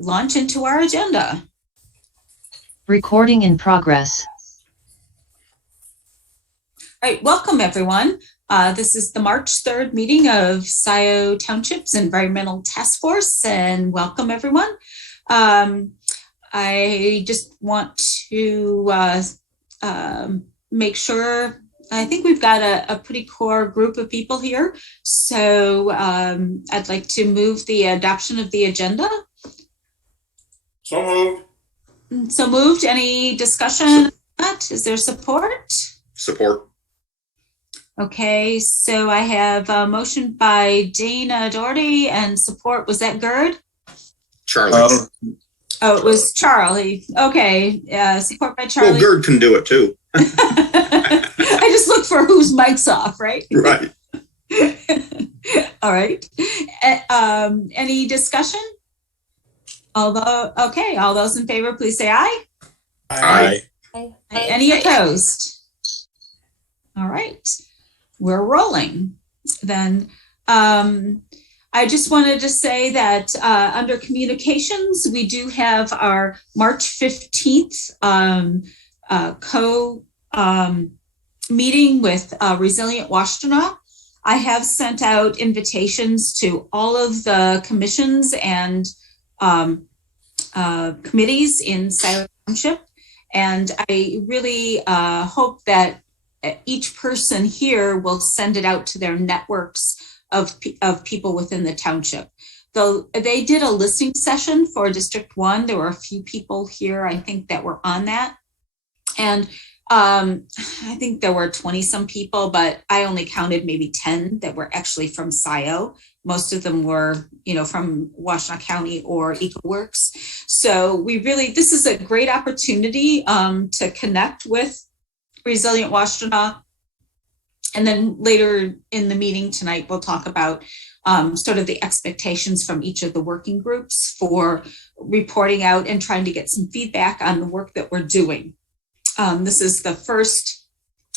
launch into our agenda. Recording in progress. All right, welcome everyone. This is the March 3rd meeting of Scio Township's Environmental Task Force, and welcome everyone. I just want to make sure, I think we've got a pretty core group of people here. So I'd like to move the adoption of the agenda. So moved. So moved. Any discussion on that? Is there support? Support. Okay, so I have a motion by Dana Doherty and support, was that Gerd? Charlie. Oh, it was Charlie. Okay, support by Charlie. Well, Gerd can do it too. I just look for whose mic's off, right? Right. All right. Any discussion? Okay, all those in favor, please say aye. Aye. Any opposed? All right, we're rolling. Then I just wanted to say that under communications, we do have our March 15th meeting with Resilient Washtenaw. I have sent out invitations to all of the commissions and committees in Scio Township, and I really hope that each person here will send it out to their networks of people within the township. Though they did a listening session for District 1, there were a few people here, I think, that were on that, and I think there were 20 some people, but I only counted maybe 10 that were actually from Scio. Most of them were, from Washtenaw County or EcoWorks. So this is a great opportunity to connect with Resilient Washtenaw. And then later in the meeting tonight, we'll talk about sort of the expectations from each of the working groups for reporting out and trying to get some feedback on the work that we're doing. This is the first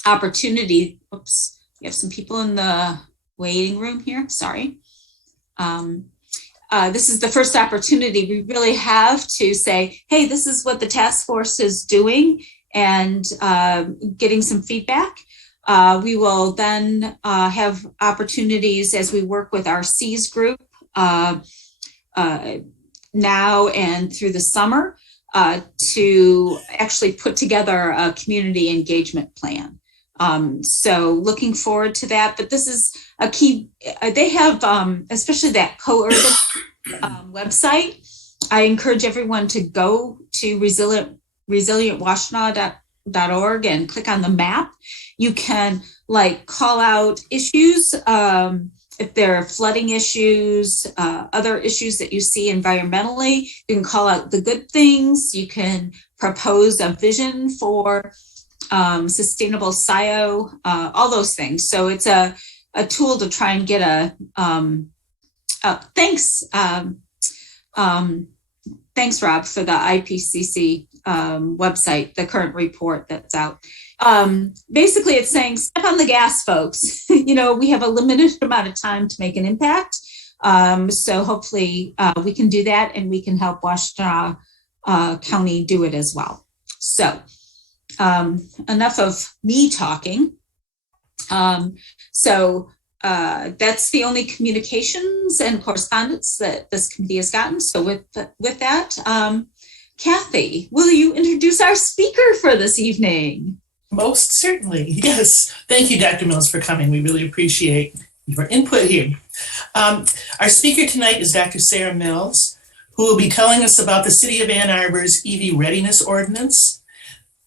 opportunity. Oops, we have some people in the waiting room here. Sorry. This is the first opportunity we really have to say, hey, this is what the task force is doing, and getting some feedback. We will then have opportunities as we work with our Cs group now and through the summer to actually put together a community engagement plan. So looking forward to that, but this is a key, they have, especially that co-urban website. I encourage everyone to go to resilientwashtenaw.org and click on the map. You can call out issues, if there are flooding issues, other issues that you see environmentally. You can call out the good things. You can propose a vision for sustainable Scio, all those things. So it's a tool to try and get thanks. Thanks, Rob, for the IPCC website, the current report that's out. Basically, it's saying step on the gas, folks. We have a limited amount of time to make an impact. So hopefully we can do that, and we can help Washtenaw County do it as well. So enough of me talking. That's the only communications and correspondence that this committee has gotten. So with that, Kathy, will you introduce our speaker for this evening? Most certainly, yes. Thank you, Dr. Mills, for coming. We really appreciate your input here. Our speaker tonight is Dr. Sarah Mills, who will be telling us about the City of Ann Arbor's EV Readiness Ordinance.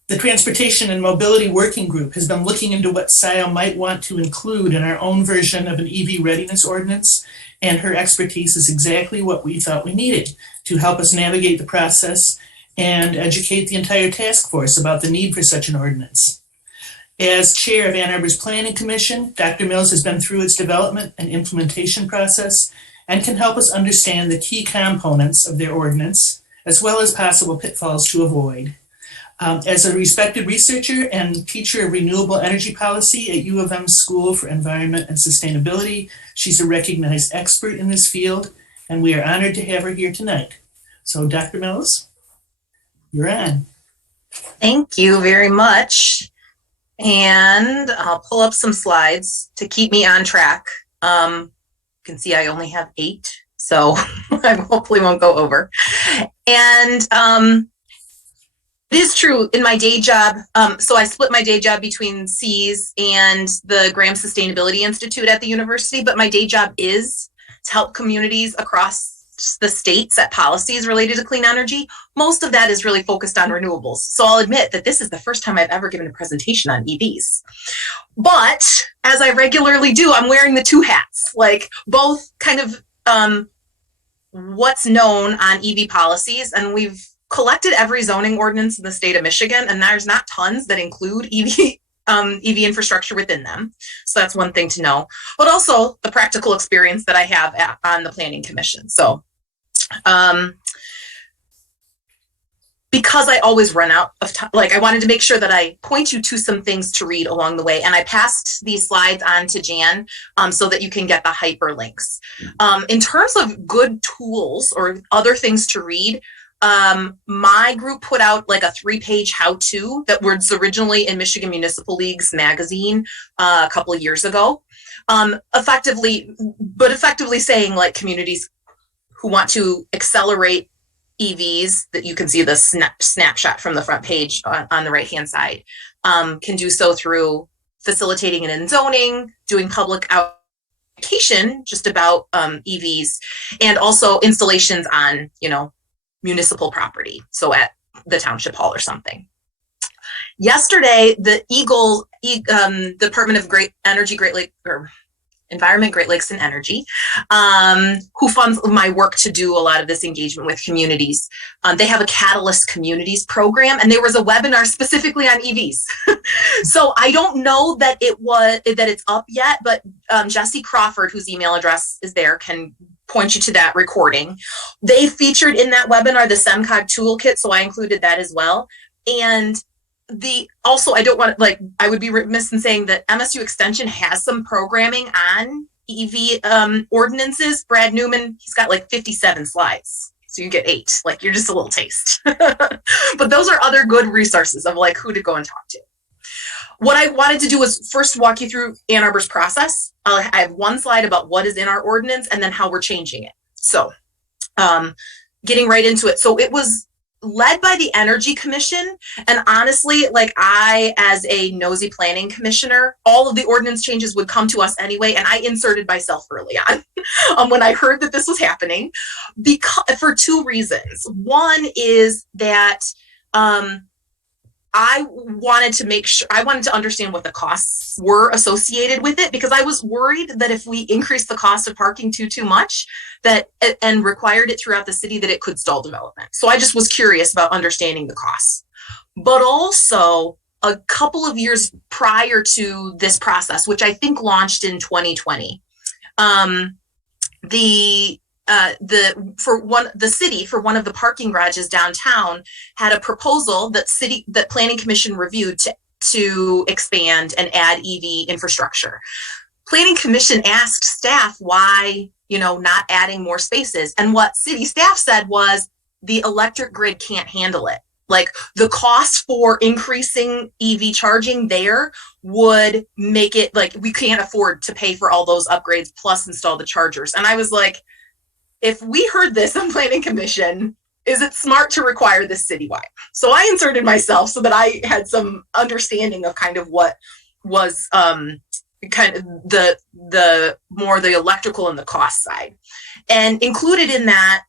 The Transportation and Mobility Working Group has been looking into what Scio might want to include in our own version of an EV Readiness Ordinance, and her expertise is exactly what we thought we needed to help us navigate the process and educate the entire task force about the need for such an ordinance. As chair of Ann Arbor's Planning Commission, Dr. Mills has been through its development and implementation process and can help us understand the key components of their ordinance, as well as possible pitfalls to avoid. As a respected researcher and teacher of renewable energy policy at U of M School for Environment and Sustainability, she's a recognized expert in this field, and we are honored to have her here tonight. So Dr. Mills, you're on. Thank you very much. And I'll pull up some slides to keep me on track. You can see I only have 8, so I hopefully won't go over. And it is true in my day job. So I split my day job between C's and the Graham Sustainability Institute at the university, but my day job is to help communities across the state set policies related to clean energy. Most of that is really focused on renewables. So I'll admit that this is the first time I've ever given a presentation on EVs. But as I regularly do, I'm wearing the 2 hats, like both kind of what's known on EV policies. And we've collected every zoning ordinance in the state of Michigan, and there's not tons that include EV infrastructure within them. So that's one thing to know, but also the practical experience that I have on the Planning Commission. So because I always run out of time, like I wanted to make sure that I point you to some things to read along the way. And I passed these slides on to Jan so that you can get the hyperlinks. In terms of good tools or other things to read, my group put out like a 3-page how-to that was originally in Michigan Municipal League's magazine a couple of years ago. Effectively saying like communities who want to accelerate EVs, that you can see the snapshot from the front page on the right-hand side, can do so through facilitating and in zoning, doing public education just about EVs, and also installations on, municipal property, so at the township hall or something. Yesterday, the Department of Environment, Great Lakes and Energy, who funds my work to do a lot of this engagement with communities. They have a Catalyst Communities program, and there was a webinar specifically on EVs. So I don't know that it's up yet, but Jesse Crawford, whose email address is there, can point you to that recording. They featured in that webinar the SEMCOG toolkit, so I included that as well. And I would be remiss in saying that MSU Extension has some programming on EV ordinances. Brad Newman, he's got like 57 slides. So you get 8, like you're just a little taste. But those are other good resources of like who to go and talk to. What I wanted to do was first walk you through Ann Arbor's process. I have one slide about what is in our ordinance and then how we're changing it. So getting right into it. So it was led by the Energy Commission. And honestly, like I, as a nosy planning commissioner, all of the ordinance changes would come to us anyway. And I inserted myself early on when I heard that this was happening, for 2 reasons. One is that I wanted to understand what the costs were associated with it, because I was worried that if we increased the cost of parking too much and required it throughout the city, that it could stall development. So I just was curious about understanding the costs. But also a couple of years prior to this process, which I think launched in 2020, the city for one of the parking garages downtown had a proposal that Planning Commission reviewed to expand and add EV infrastructure. Planning Commission asked staff why, not adding more spaces. And what city staff said was the electric grid can't handle it. Like the cost for increasing EV charging there would make it like we can't afford to pay for all those upgrades plus install the chargers. And I was like, if we heard this on Planning Commission, is it smart to require this citywide? So I inserted myself so that I had some understanding of kind of what was kind of the more the electrical and the cost side. And included in that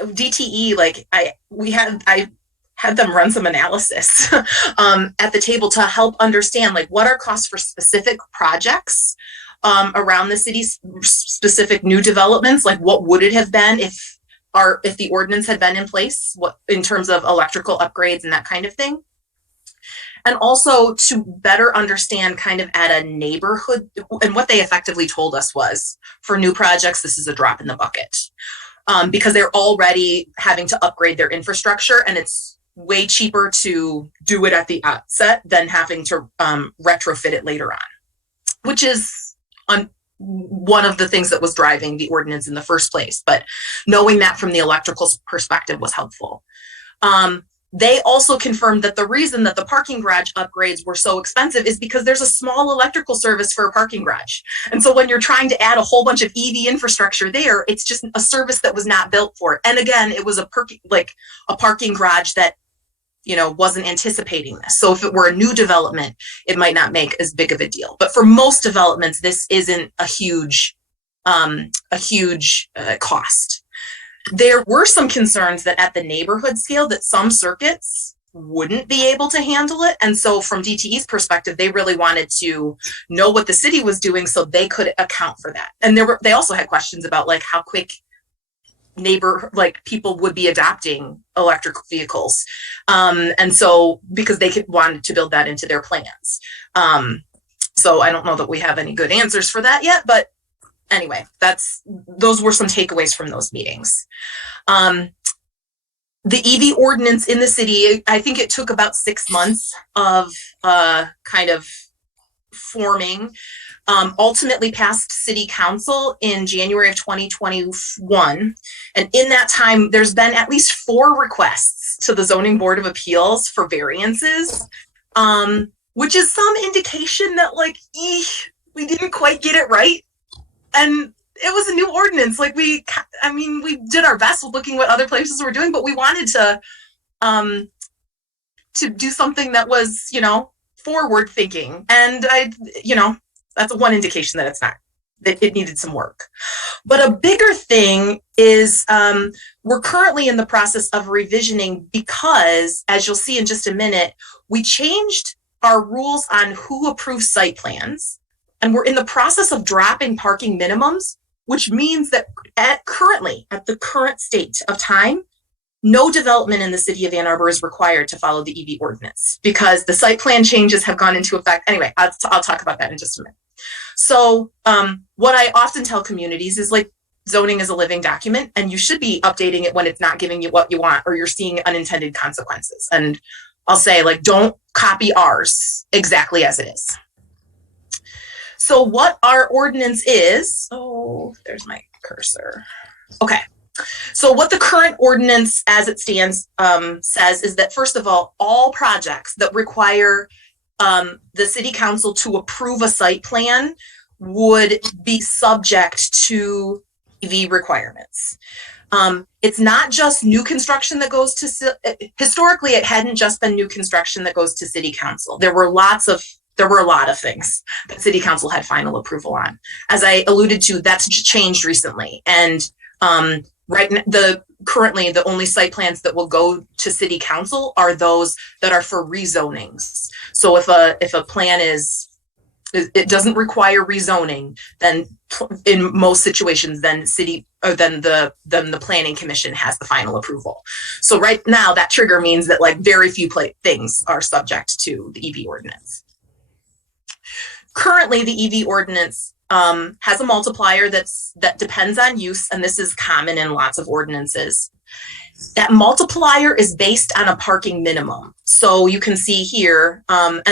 DTE, I had them run some analysis at the table to help understand like what are costs for specific projects around the city's specific new developments, like what would it have been if the ordinance had been in place, what in terms of electrical upgrades and that kind of thing. And also to better understand kind of at a neighborhood, and what they effectively told us was for new projects, this is a drop in the bucket because they're already having to upgrade their infrastructure, and it's way cheaper to do it at the outset than having to retrofit it later on, which is one of the things that was driving the ordinance in the first place. But knowing that from the electrical perspective was helpful. They also confirmed that the reason that the parking garage upgrades were so expensive is because there's a small electrical service for a parking garage. And so when you're trying to add a whole bunch of EV infrastructure there, it's just a service that was not built for it. And again, it was a parking garage that, you know, wasn't anticipating this. So if it were a new development, it might not make as big of a deal. But for most developments, this isn't a huge cost. There were some concerns that at the neighborhood scale that some circuits wouldn't be able to handle it. And so from DTE's perspective, they really wanted to know what the city was doing so they could account for that. And they also had questions about like how quick people would be adopting electric vehicles. And so because they wanted to build that into their plans. So I don't know that we have any good answers for that yet, but anyway, those were some takeaways from those meetings. The EV ordinance in the city, I think it took about 6 months of kind of forming, ultimately passed city council in January of 2021. And in that time, there's been at least 4 requests to the Zoning Board of Appeals for variances, which is some indication that like, we didn't quite get it right. And it was a new ordinance. Like we did our best with looking what other places were doing, but we wanted to do something that was, you know, forward thinking. And that's one indication that that it needed some work. But a bigger thing is we're currently in the process of revisioning because, as you'll see in just a minute, we changed our rules on who approves site plans. And we're in the process of dropping parking minimums, which means that at the current state of time, no development in the city of Ann Arbor is required to follow the EV ordinance because the site plan changes have gone into effect. Anyway, I'll talk about that in just a minute. So what I often tell communities is like zoning is a living document and you should be updating it when it's not giving you what you want or you're seeing unintended consequences. And I'll say like, don't copy ours exactly as it is. So what our ordinance is, there's my cursor. Okay, so what the current ordinance as it stands says is that first of all projects that require the city council to approve a site plan would be subject to EV requirements. It's not just new construction that goes to, historically it hadn't just been new construction that goes to city council. There were a lot of things that city council had final approval on. As I alluded to, that's changed recently. And currently the only site plans that will go to city council are those that are for rezonings. So if a plan it doesn't require rezoning, then in most situations, then the planning commission has the final approval. So right now that trigger means that like very few things are subject to the EV ordinance. Currently, the EV ordinance has a multiplier that depends on use, and this is common in lots of ordinances. That multiplier is based on a parking minimum. So you can see here, and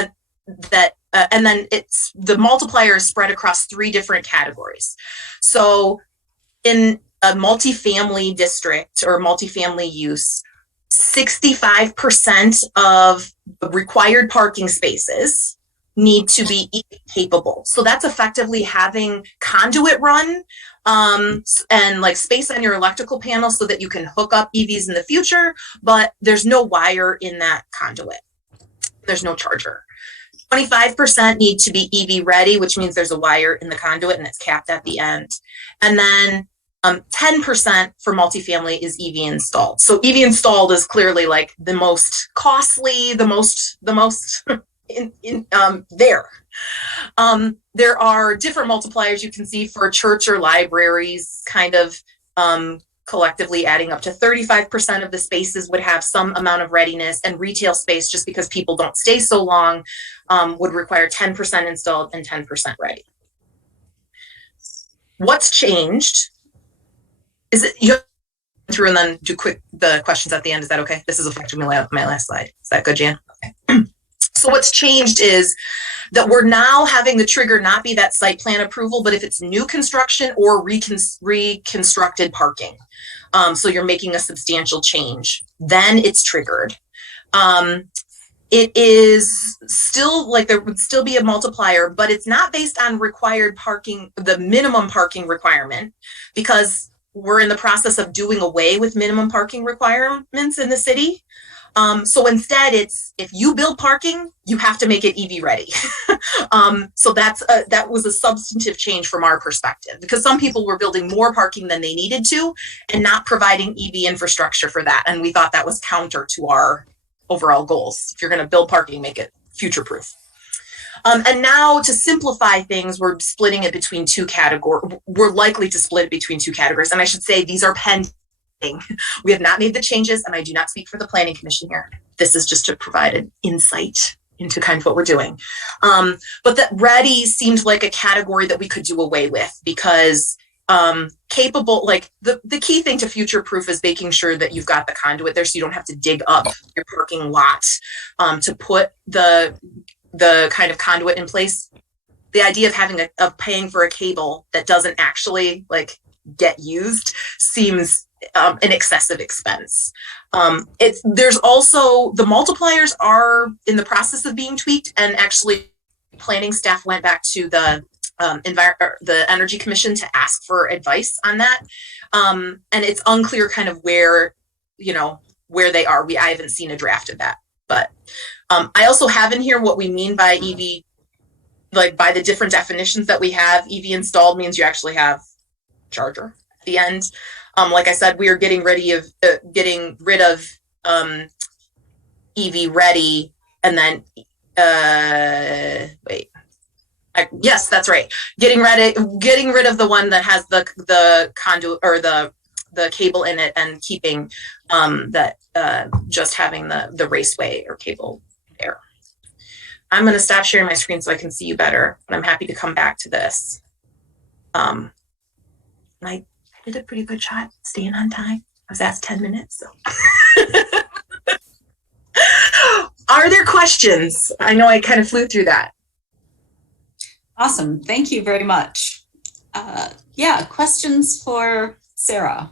then the multiplier is spread across 3 different categories. So in a multifamily district or multifamily use, 65% of the required parking spaces need to be EV capable. So that's effectively having conduit run and like space on your electrical panel so that you can hook up EVs in the future, but there's no wire in that conduit. There's no charger. 25% need to be EV ready, which means there's a wire in the conduit and it's capped at the end. And then 10% for multifamily is EV installed. So EV installed is clearly like the most costly, the most there. There are different multipliers you can see for church or libraries, kind of collectively adding up to 35% of the spaces would have some amount of readiness, and retail space, just because people don't stay so long, would require 10% installed and 10% ready. What's changed is it you through and then do the questions at the end. Is that okay? This is effectively my last slide. Is that good, Jan? Okay. So So what's changed is that we're now having the trigger not be that site plan approval, but if it's new construction or reconstructed parking. So you're making a substantial change, then it's triggered. It is still like there would still be a multiplier, but it's not based on required parking, the minimum parking requirement, because we're in the process of doing away with minimum parking requirements in the city. So instead, it's if you build parking, you have to make it EV ready. So that was a substantive change from our perspective, because some people were building more parking than they needed to and not providing EV infrastructure for that. And we thought that was counter to our overall goals. If you're going to build parking, make it future proof. And now to simplify things, we're splitting it between two categories. We're likely to split it between two categories. And I should say these are pending. We have not made the changes, and I do not speak for the Planning Commission here. This is just to provide an insight into kind of what we're doing. But that ready seemed like a category that we could do away with, because capable, like the key thing to future proof is making sure that you've got the conduit there, so you don't have to dig up your parking lot to put the kind of conduit in place. The idea of having of paying for a cable that doesn't actually like get used seems an excessive expense. There's also the multipliers are in the process of being tweaked, and actually planning staff went back to the Energy Commission to ask for advice on that. And it's unclear kind of where they are. I haven't seen a draft of that, but I also have in here what we mean by EV, like by the different definitions that we have. EV installed means you actually have charger at the end. Like I said, we are getting rid of EV ready, and then yes, that's right. Getting rid of the one that has the conduit or the cable in it, and keeping just having the raceway or cable there. I'm going to stop sharing my screen so I can see you better, but I'm happy to come back to this. I did a pretty good job staying on time. I was asked 10 minutes. So. Are there questions? I know I kind of flew through that. Awesome. Thank you very much. Questions for Sarah?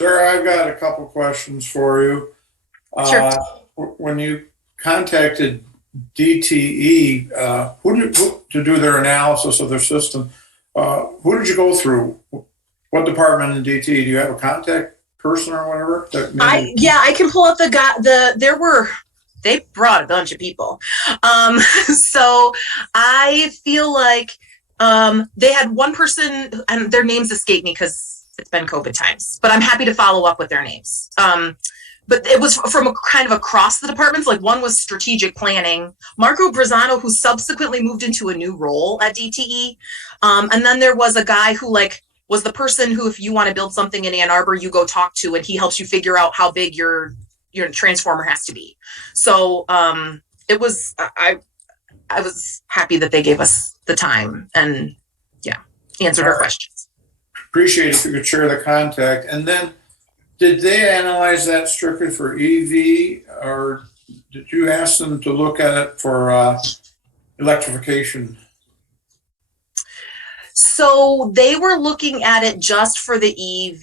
Sarah, I've got a couple questions for you. Sure. When you contacted DTE to do their analysis of their system, who did you go through? What department in DTE? Do you have a contact person or whatever? I can pull up they brought a bunch of people. So I feel like they had one person, and their names escape me because it's been COVID times, but I'm happy to follow up with their names. But it was from kind of across the departments. Like one was strategic planning, Marco Brazano, who subsequently moved into a new role at DTE. And then there was a guy who was the person who, if you want to build something in Ann Arbor, you go talk to, and he helps you figure out how big your transformer has to be. So it was, I was happy that they gave us the time and answered our questions. Appreciate it if you could share the contact. And then did they analyze that strictly for EV, or did you ask them to look at it for electrification? So they were looking at it just for the EV.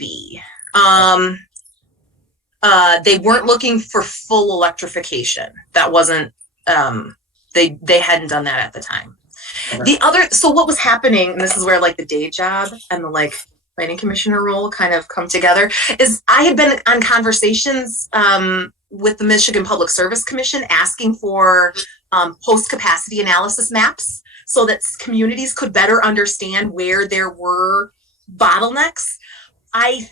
They weren't looking for full electrification. That wasn't, they hadn't done that at the time. Okay. So what was happening, and this is where the day job and the planning commissioner role kind of come together, is I had been on conversations with the Michigan Public Service Commission asking for host capacity analysis maps so that communities could better understand where there were bottlenecks. I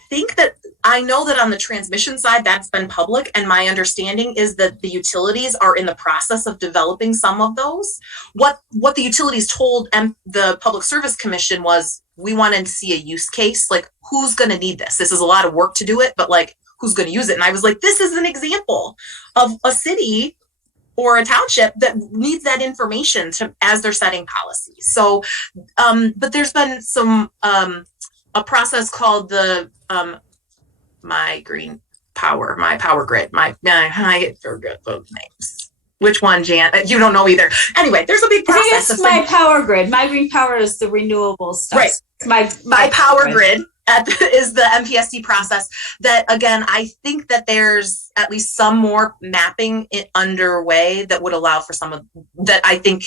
know that on the transmission side, that's been public, and my understanding is that the utilities are in the process of developing some of those. What the utilities told the Public Service Commission was, we wanted to see a use case, who's going to need this? This is a lot of work to do it, but who's going to use it? And I was like, this is an example of a city or a township that needs that information as they're setting policies. So, but there's been a process called the my power grid. I forget those names. Which one, Jan? You don't know either. Anyway, there's a big I think process. it's my power grid. My green power is the renewable stuff. Right. It's my power grid is the MPSD process that, again, I think that there's at least some more mapping underway that would allow for some of that. I think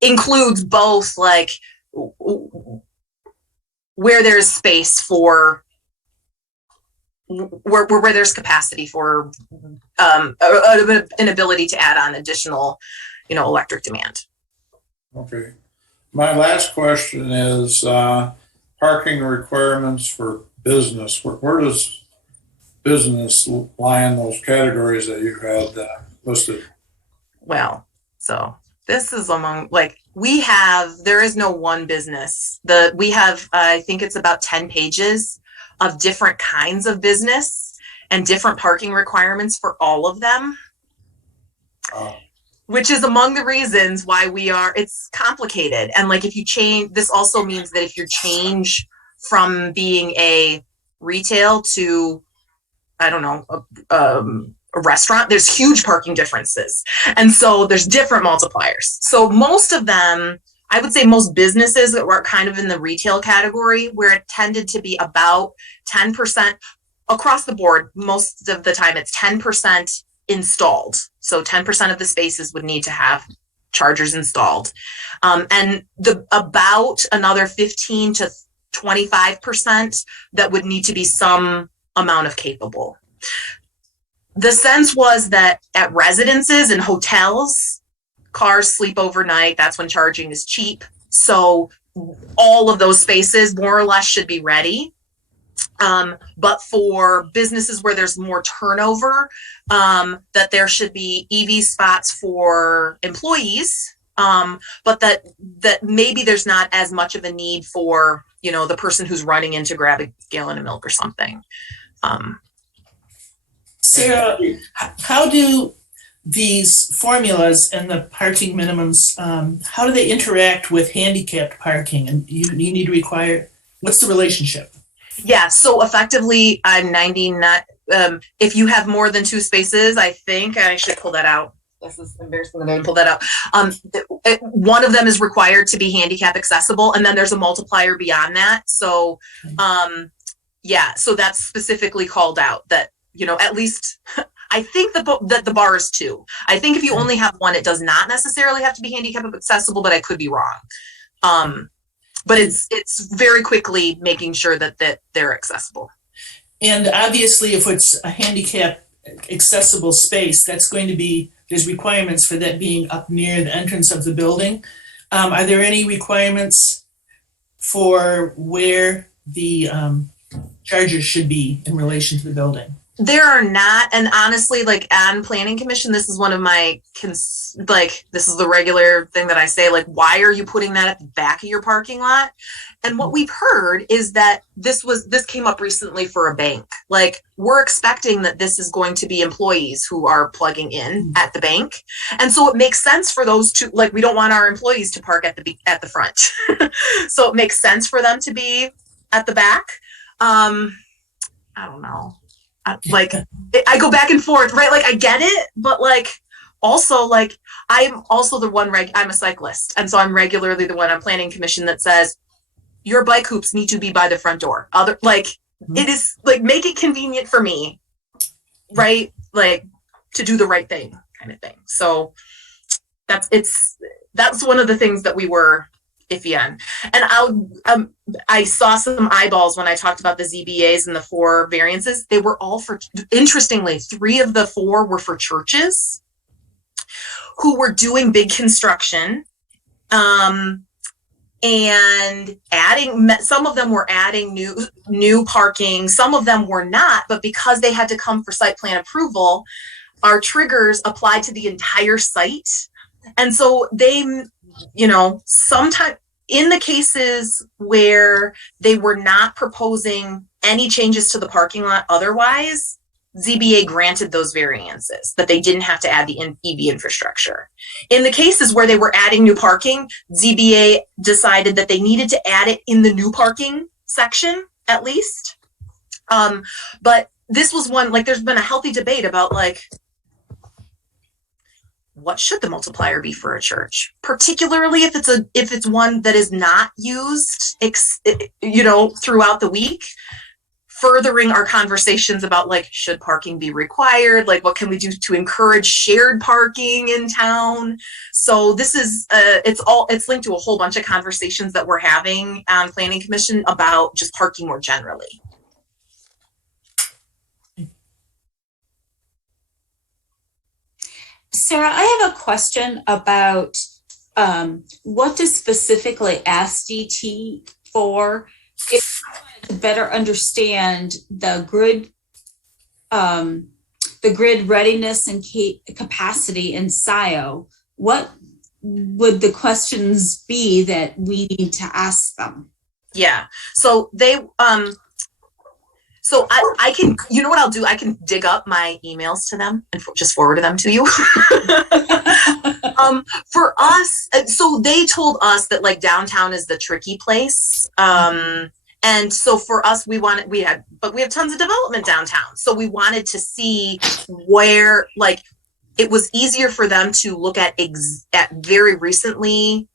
includes both, like, where there's space for where there's capacity for an ability to add on additional, electric demand. Okay. My last question is parking requirements for business. Where does business lie in those categories that you had listed? Well, so this is among, like, there is no one business. We have, I think it's about 10 pages of different kinds of business and different parking requirements for all of them. Which is among the reasons why it's complicated. And, like, if you change, this also means that if you change from being a retail to, I don't know, a restaurant, there's huge parking differences. And so there's different multipliers. So most of them, I would say most businesses that were kind of in the retail category, where it tended to be about 10% across the board, most of the time it's 10% installed. So 10% of the spaces would need to have chargers installed. And about another 15 to 25% that would need to be some amount of capable. The sense was that at residences and hotels, cars sleep overnight. That's when charging is cheap. So all of those spaces more or less should be ready. But for businesses where there's more turnover, that there should be EV spots for employees, but that maybe there's not as much of a need for, the person who's running in to grab a gallon of milk or something. Sarah, how do these formulas and the parking minimums, how do they interact with handicapped parking? And you need to require, what's the relationship? Yeah, so effectively, I'm 99. If you have more than 2 spaces, I think I should pull that out. This is embarrassing that I didn't pull that out. One of them is required to be handicap accessible, and then there's a multiplier beyond that. So, so that's specifically called out that, at least I think that the bar is 2. I think if you only have 1, it does not necessarily have to be handicap accessible, but I could be wrong. But it's very quickly making sure that they're accessible. And obviously, if it's a handicap accessible space, there's requirements for that being up near the entrance of the building. Are there any requirements for where the chargers should be in relation to the building? There are not, and honestly, like, on Planning Commission, this is one of my, this is the regular thing that I say, like, why are you putting that at the back of your parking lot? And what we've heard is that this came up recently for a bank. Like, we're expecting that this is going to be employees who are plugging in at the bank. And so it makes sense for those two, like, we don't want our employees to park at the front. So it makes sense for them to be at the back. I don't know. I go back and forth, right? Like, I get it, but, like, also, like, I'm also the one, I'm a cyclist. And so I'm regularly the one on Planning Commission that says, your bike hoops need to be by the front door. It is, like, make it convenient for me, right? Like, to do the right thing kind of thing. So that's one of the things that we were iffy on. And I saw some eyeballs when I talked about the ZBAs and the 4 variances. They were all interestingly, 3 of the 4 were for churches who were doing big construction, and some of them were adding new parking, some of them were not, but because they had to come for site plan approval, our triggers applied to the entire site. And so they, sometimes in the cases where they were not proposing any changes to the parking lot otherwise, ZBA granted those variances, that they didn't have to add the EV infrastructure. In the cases where they were adding new parking, ZBA decided that they needed to add it in the new parking section, at least. But this was one, like, there's been a healthy debate about, like, what should the multiplier be for a church, particularly if it's one that is not used, throughout the week, furthering our conversations about like, should parking be required? Like, what can we do to encourage shared parking in town? So this is, it's linked to a whole bunch of conversations that we're having on Planning Commission about just parking more generally. Sarah, I have a question about what to specifically ask DT for. If you wanted to better understand the grid readiness and capacity in Scio, what would the questions be that we need to ask them? Yeah. So they, so I can, you know what I'll do? I can dig up my emails to them and just forward them to you. For us, so they told us that like downtown is the tricky place. And so for us, we have tons of development downtown. So we wanted to see where, like, it was easier for them to look at very recently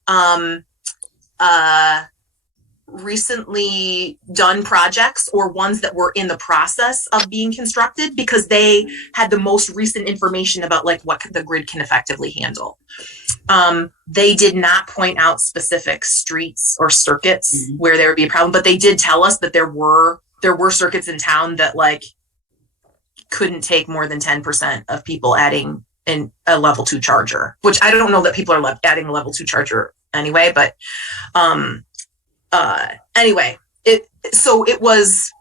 done projects or ones that were in the process of being constructed, because they had the most recent information about like what the grid can effectively handle. They did not point out specific streets or circuits where there would be a problem, but they did tell us that there were circuits in town that like couldn't take more than 10% of people adding in a level 2 charger, which I don't know that people are adding a level 2 charger anyway, but anyway, it was,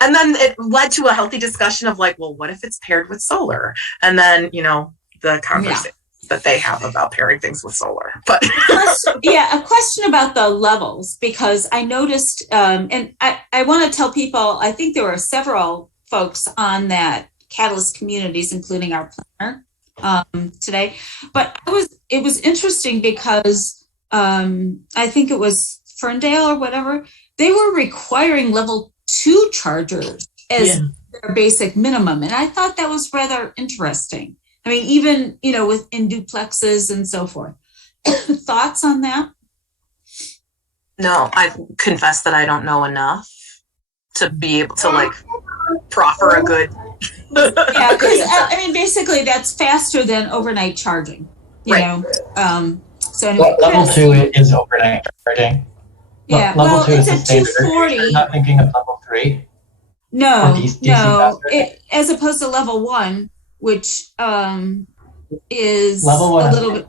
and then it led to a healthy discussion of like, well, what if it's paired with solar? And then, the conversation that they have about pairing things with solar. But a question about the levels, because I noticed, and I want to tell people, I think there were several folks on that Catalyst Communities, including our planner today, but it was interesting because I think it was Ferndale or whatever, they were requiring level 2 chargers as their basic minimum. And I thought that was rather interesting. I mean, even, within duplexes and so forth. Thoughts on that? no, I confess that I don't know enough to be able to like proffer a good. Yeah, because I mean, basically that's faster than overnight charging, you know? So anyway, level 2 is overnight charging. Yeah, level well, 2 it's is the at standard. 240. You're not thinking of level 3? No, DC no, faster? as opposed to level 1, which is Level 1 a is little bit.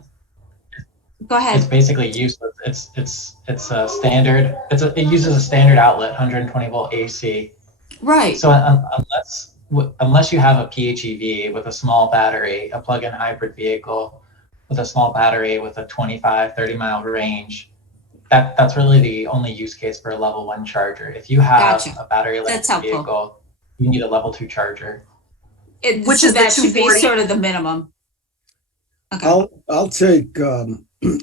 Go It's ahead. basically useless. It's a standard. It uses a standard outlet, 120 volt AC. Right. So unless you have a PHEV with a small battery, a plug-in hybrid vehicle with a small battery with a 25, 30 mile range, that's really the only use case for a level 1 charger. If you have a battery electric vehicle, you need a level 2 charger. Which is that the should be 240? sort of the minimum. Okay. I'll take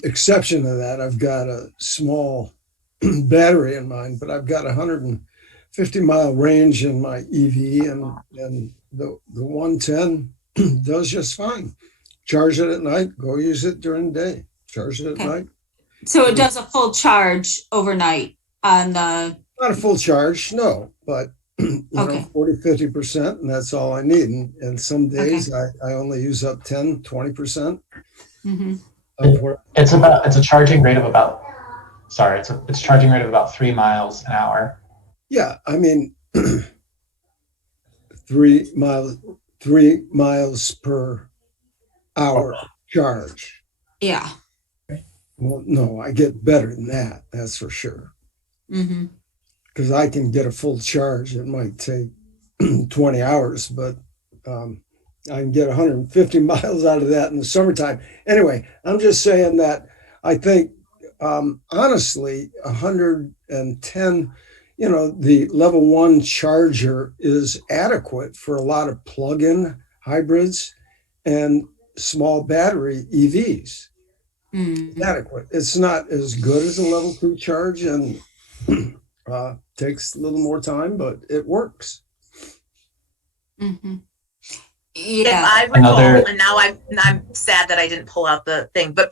exception to that. I've got a small battery in mine, but I've got 150 mile range in my EV, and the 110 does just fine. Charge it at night, go use it during the day. Charge it at night. So it does a full charge overnight on the. Not a full charge, no, but 40-50%, and that's all I need. And some days I only use up 10-20%. Mm-hmm. It's a charging rate of about it's charging rate of about 3 miles an hour. Yeah, I mean 3 miles per hour charge. Yeah. Well, no, I get better than that. That's for sure. Mm-hmm. Because I can get a full charge. It might take 20 hours, but I can get 150 miles out of that in the summertime. Anyway, I'm just saying that I think, honestly, 110, the level 1 charger is adequate for a lot of plug-in hybrids and small battery EVs. It's adequate. It's not as good as a level 2 charge, and takes a little more time, but it works. Mm-hmm. If Yeah, I recall, Another- and now I'm sad that I didn't pull out the thing, but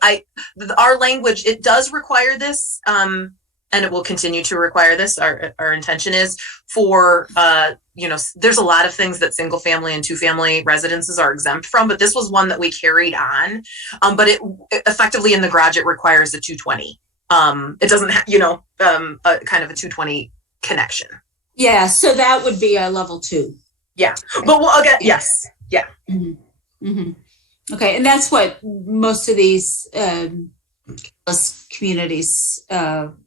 our language, it does require this, and it will continue to require this. Our intention is for, there's a lot of things that single family and 2-family residences are exempt from, but this was one that we carried on. But it effectively in the garage, it requires a 220. It doesn't have, a kind of a 220 connection. yeah, so that would be a level 2. Yeah, but we'll again, yes, yeah. Mm-hmm. Okay, and that's what most of these communities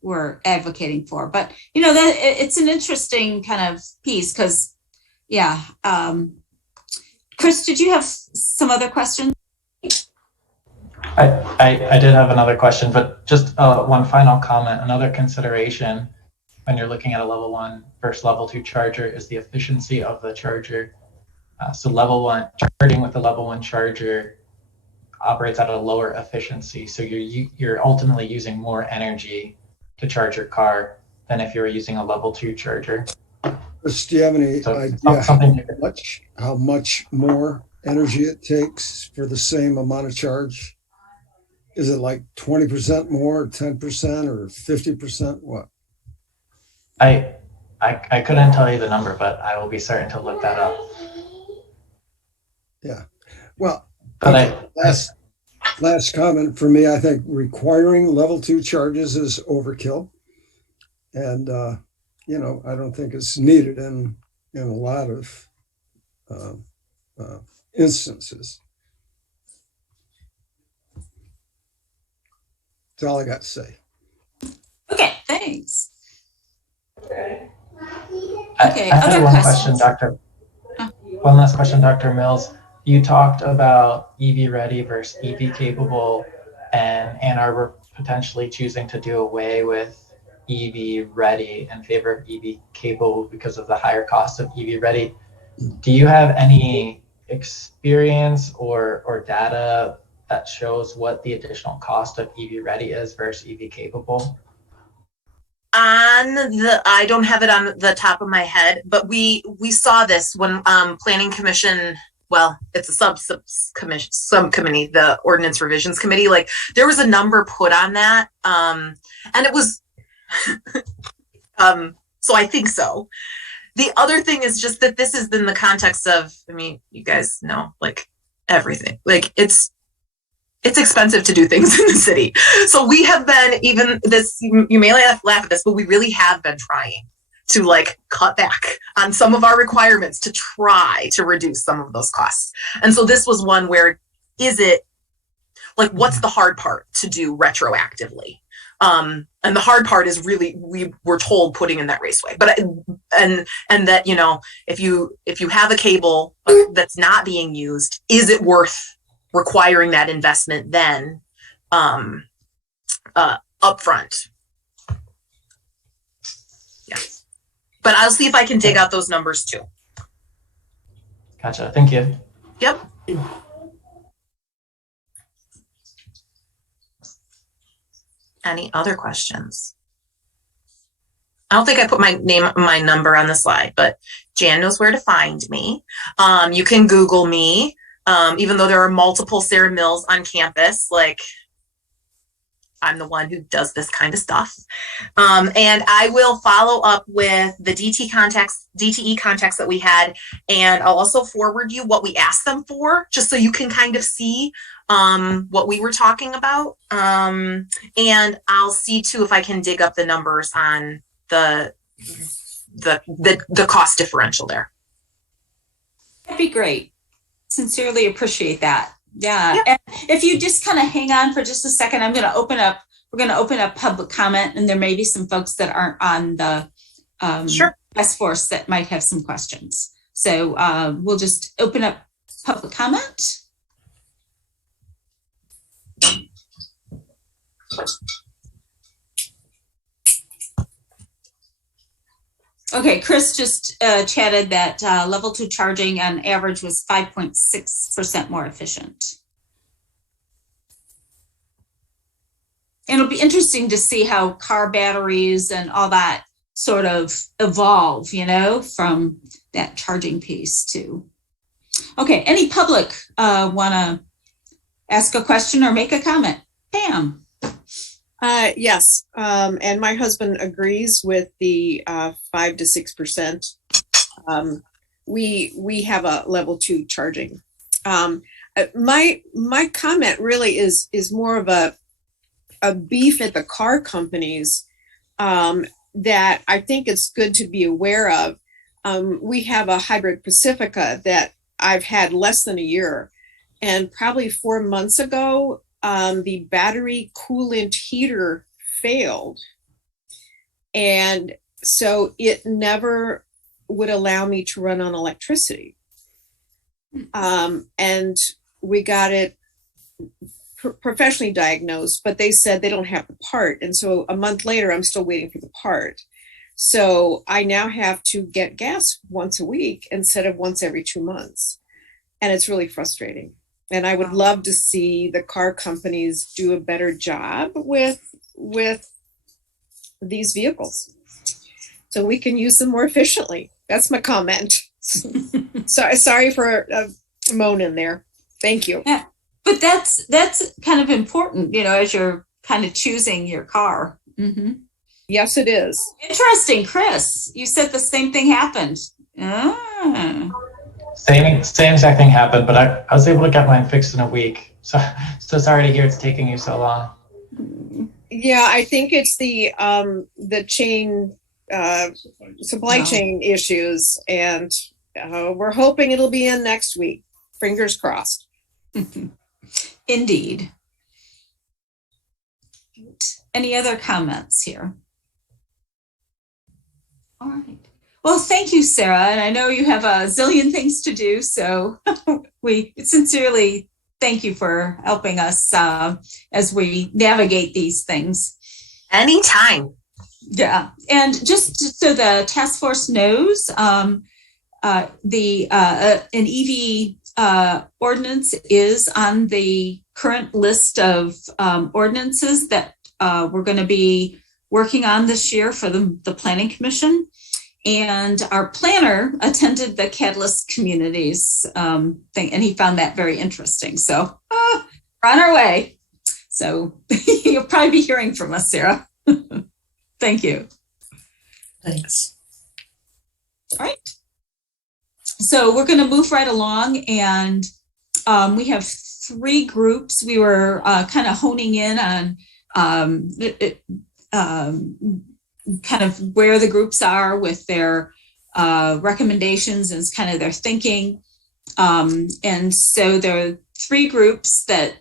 were advocating for. But that it's an interesting kind of piece because, yeah. Chris, did you have some other questions? I did have another question, but just one final comment. Another consideration when you're looking at a level 1 versus level 2 charger is the efficiency of the charger. So level 1 charging with the level 1 charger operates at a lower efficiency. So you're ultimately using more energy to charge your car than if you were using a level 2 charger. Chris, do you have any So idea something how much more energy it takes for the same amount of charge? Is it like 20% more, 10%, or 50%? What? I couldn't tell you the number, but I will be certain to look that up. Yeah. Well, But last comment for me, I think requiring level 2 charges is overkill. And, I don't think it's needed in a lot of instances. That's all I got to say. Okay, thanks. I Okay, had other one questions? question, one last question, Dr. Mills. You talked about EV ready versus EV capable, and Ann Arbor potentially choosing to do away with EV ready in favor of EV capable because of the higher cost of EV ready. Do you have any experience or data that shows what the additional cost of EV ready is versus EV capable? I don't have it on the top of my head, but we saw this when Planning Commission, well, it's a subcommittee, the Ordinance Revisions Committee, like there was a number put on that, and it was so I think so. The other thing is just that this is in the context of, I mean, you guys know, like everything, like it's expensive to do things in the city. So we have been, even this, you may laugh at this, but we really have been trying to like cut back on some of our requirements to try to reduce some of those costs. And so this was one where, is it like, what's the hard part to do retroactively? And the hard part is really, we were told putting in that raceway, but, and that, if you have a cable that's not being used, is it worth requiring that investment then upfront? Yeah, but I'll see if I can dig out those numbers too. Gotcha. Thank you. Yep. Any other questions? I don't think I put my number on the slide, but Jan knows where to find me. You can Google me. Even though there are multiple Sarah Mills on campus, like I'm the one who does this kind of stuff. And I will follow up with the DTE contacts that we had. And I'll also forward you what we asked them for, just so you can kind of see what we were talking about. And I'll see too if I can dig up the numbers on the cost differential there. That'd be great. Sincerely appreciate that. Yeah. And if you just kind of hang on for just a second, we're going to open up public comment, and there may be some folks that aren't on the task force that might have some questions. So we'll just open up public comment. Okay, Chris just chatted that level 2 charging on average was 5.6% more efficient. And it'll be interesting to see how car batteries and all that sort of evolve, from that charging piece too. Okay, any public want to ask a question or make a comment? Pam? Yes, and my husband agrees with the 5 to 6%. We have a level 2 charging. My comment really is more of a beef at the car companies that I think it's good to be aware of. We have a hybrid Pacifica that I've had less than a year, and probably 4 months ago, the battery coolant heater failed. And so it never would allow me to run on electricity. And we got it professionally diagnosed, but they said they don't have the part. And so a month later, I'm still waiting for the part. So I now have to get gas once a week instead of once every 2 months. And it's really frustrating. And I would love to see the car companies do a better job with these vehicles, so we can use them more efficiently. That's my comment. Sorry for moaning there. Thank you. Yeah, but that's kind of important, as you're kind of choosing your car. Mm-hmm. Yes, it is. Interesting, Chris. You said the same thing happened. Ah. Same exact thing happened, but I was able to get mine fixed in a week. So sorry to hear it's taking you so long. Yeah, I think it's the chain supply chain issues, and we're hoping it'll be in next week. Fingers crossed. Indeed. Any other comments here? All right. Well, thank you, Sarah. And I know you have a zillion things to do, so we sincerely thank you for helping us as we navigate these things. Anytime. Yeah. And just so the task force knows, an EV ordinance is on the current list of ordinances that we're going to be working on this year for the Planning Commission. And our planner attended the Catalyst Communities thing, and he found that very interesting. So we're on our way. So you'll probably be hearing from us, Sarah. Thank you. Thanks. All right. So we're going to move right along, and we have 3 groups. We were kind of honing in on kind of where the groups are with their recommendations and kind of their thinking. And so there are 3 groups that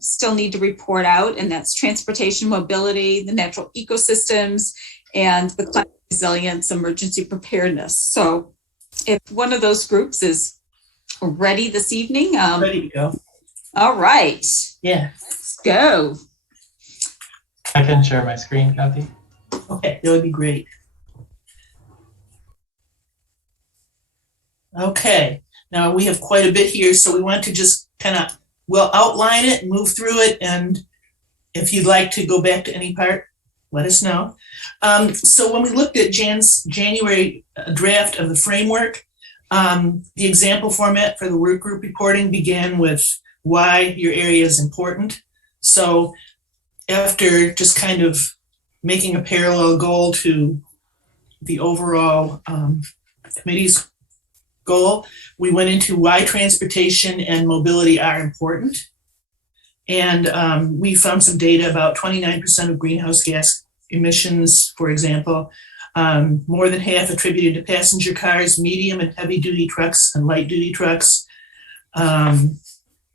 still need to report out, and that's transportation, mobility, the natural ecosystems, and the climate resilience, emergency preparedness. So if one of those groups is ready this evening. Ready to go. All right. Yeah. Let's go. I can share my screen, Kathy. Okay, that would be great. Okay, now we have quite a bit here, so we want to just we'll outline it, move through it, and if you'd like to go back to any part, let us know. So when we looked at Jan's January draft of the framework, the example format for the work group reporting began with why your area is important. So after just kind of making a parallel goal to the overall committee's goal, we went into why transportation and mobility are important. And we found some data about 29% of greenhouse gas emissions, for example, more than half attributed to passenger cars, medium and heavy duty trucks, and light duty trucks.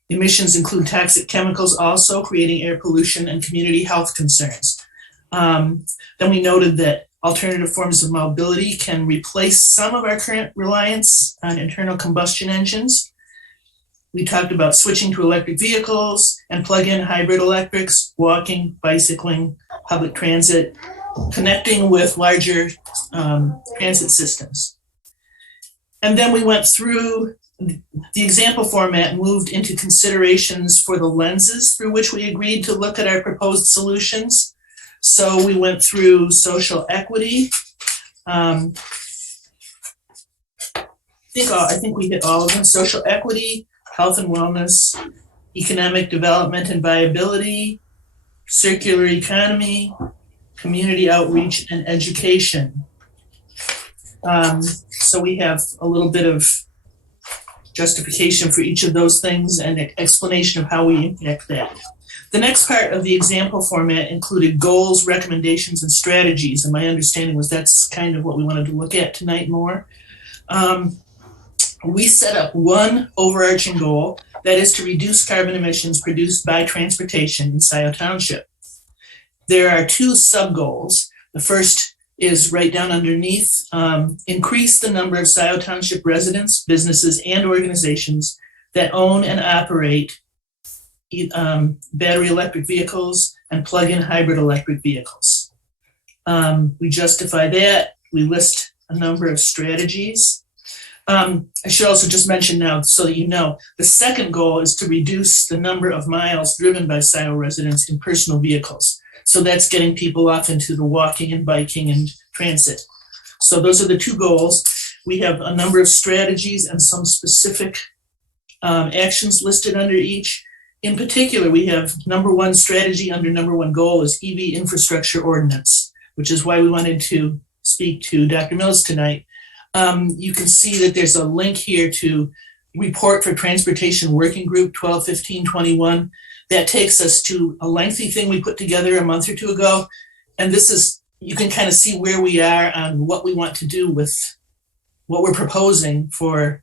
Emissions include toxic chemicals also, creating air pollution and community health concerns. Then we noted that alternative forms of mobility can replace some of our current reliance on internal combustion engines. We talked about switching to electric vehicles and plug-in hybrid electrics, walking, bicycling, public transit, connecting with larger transit systems. And then we went through the example format and moved into considerations for the lenses through which we agreed to look at our proposed solutions. So we went through social equity, I think we hit all of them. Social equity, health and wellness, economic development and viability, circular economy, community outreach, and education. So we have a little bit of justification for each of those things and an explanation of how we impact that. The next part of the example format included goals, recommendations, and strategies, and my understanding was that's kind of what we wanted to look at tonight more. We set up one overarching goal, that is to reduce carbon emissions produced by transportation in Scio Township. There are two sub-goals. The first is right down underneath, increase the number of Scio Township residents, businesses, and organizations that own and operate battery electric vehicles and plug-in hybrid electric vehicles. We justify that. We list a number of strategies. I should also just mention now, so that you know, the second goal is to reduce the number of miles driven by Scio residents in personal vehicles. So that's getting people off into the walking and biking and transit. So those are the two goals. We have a number of strategies and some specific actions listed under each. In particular, we have number one strategy under number one goal is EV infrastructure ordinance, which is why we wanted to speak to Dr. Mills tonight. You can see that there's a link here to report for Transportation Working Group 12/15/21. That takes us to a lengthy thing we put together a month or two ago. And this is, you can kind of see where we are on what we want to do with what we're proposing for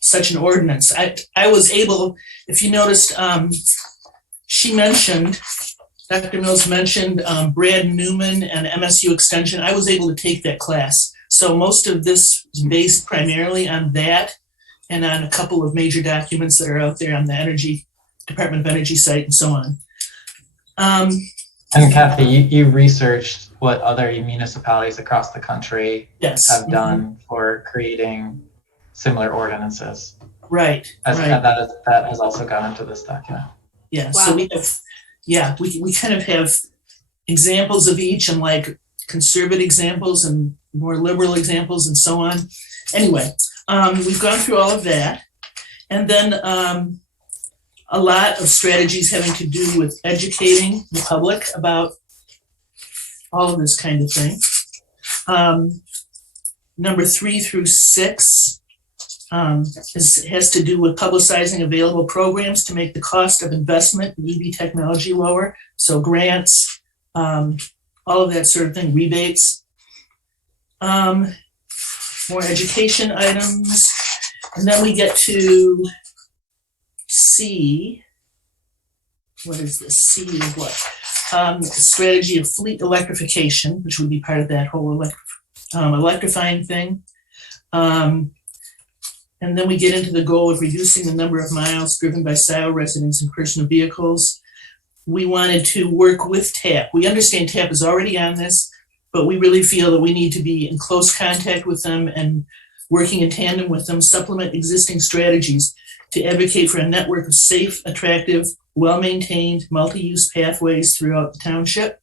such an ordinance. I was able, if you noticed, she mentioned, Dr. Mills mentioned Brad Newman and MSU Extension. I was able to take that class. So most of this is based primarily on that and on a couple of major documents that are out there on the Department of Energy site and so on. And Kathy, you researched what other municipalities across the country have done for creating similar ordinances. Right. That has also gone into this document. Yeah. Wow. So we have, we kind of have examples of each and like conservative examples and more liberal examples and so on. Anyway, we've gone through all of that. And then a lot of strategies having to do with educating the public about all of this kind of thing. Number 3 through 6 has to do with publicizing available programs to make the cost of investment in EV technology lower. So grants, all of that sort of thing, rebates. More education items. And then we get to C. What is this? C is what? Strategy of fleet electrification, which would be part of that whole electrifying thing. And then we get into the goal of reducing the number of miles driven by Scio residents in personal vehicles. We wanted to work with TAP. We understand TAP is already on this, but we really feel that we need to be in close contact with them and working in tandem with them, supplement existing strategies to advocate for a network of safe, attractive, well-maintained, multi-use pathways throughout the township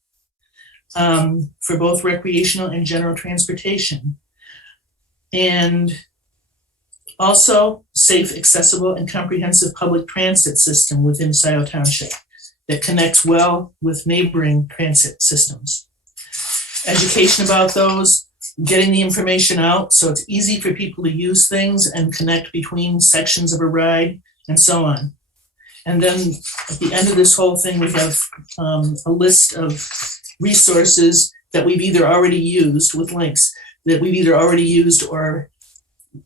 for both recreational and general transportation. And also safe, accessible, and comprehensive public transit system within Scio Township that connects well with neighboring transit systems. Education about those, getting the information out so it's easy for people to use things and connect between sections of a ride and so on. And then at the end of this whole thing, we have a list of resources that we've either already used with links that we've either already used or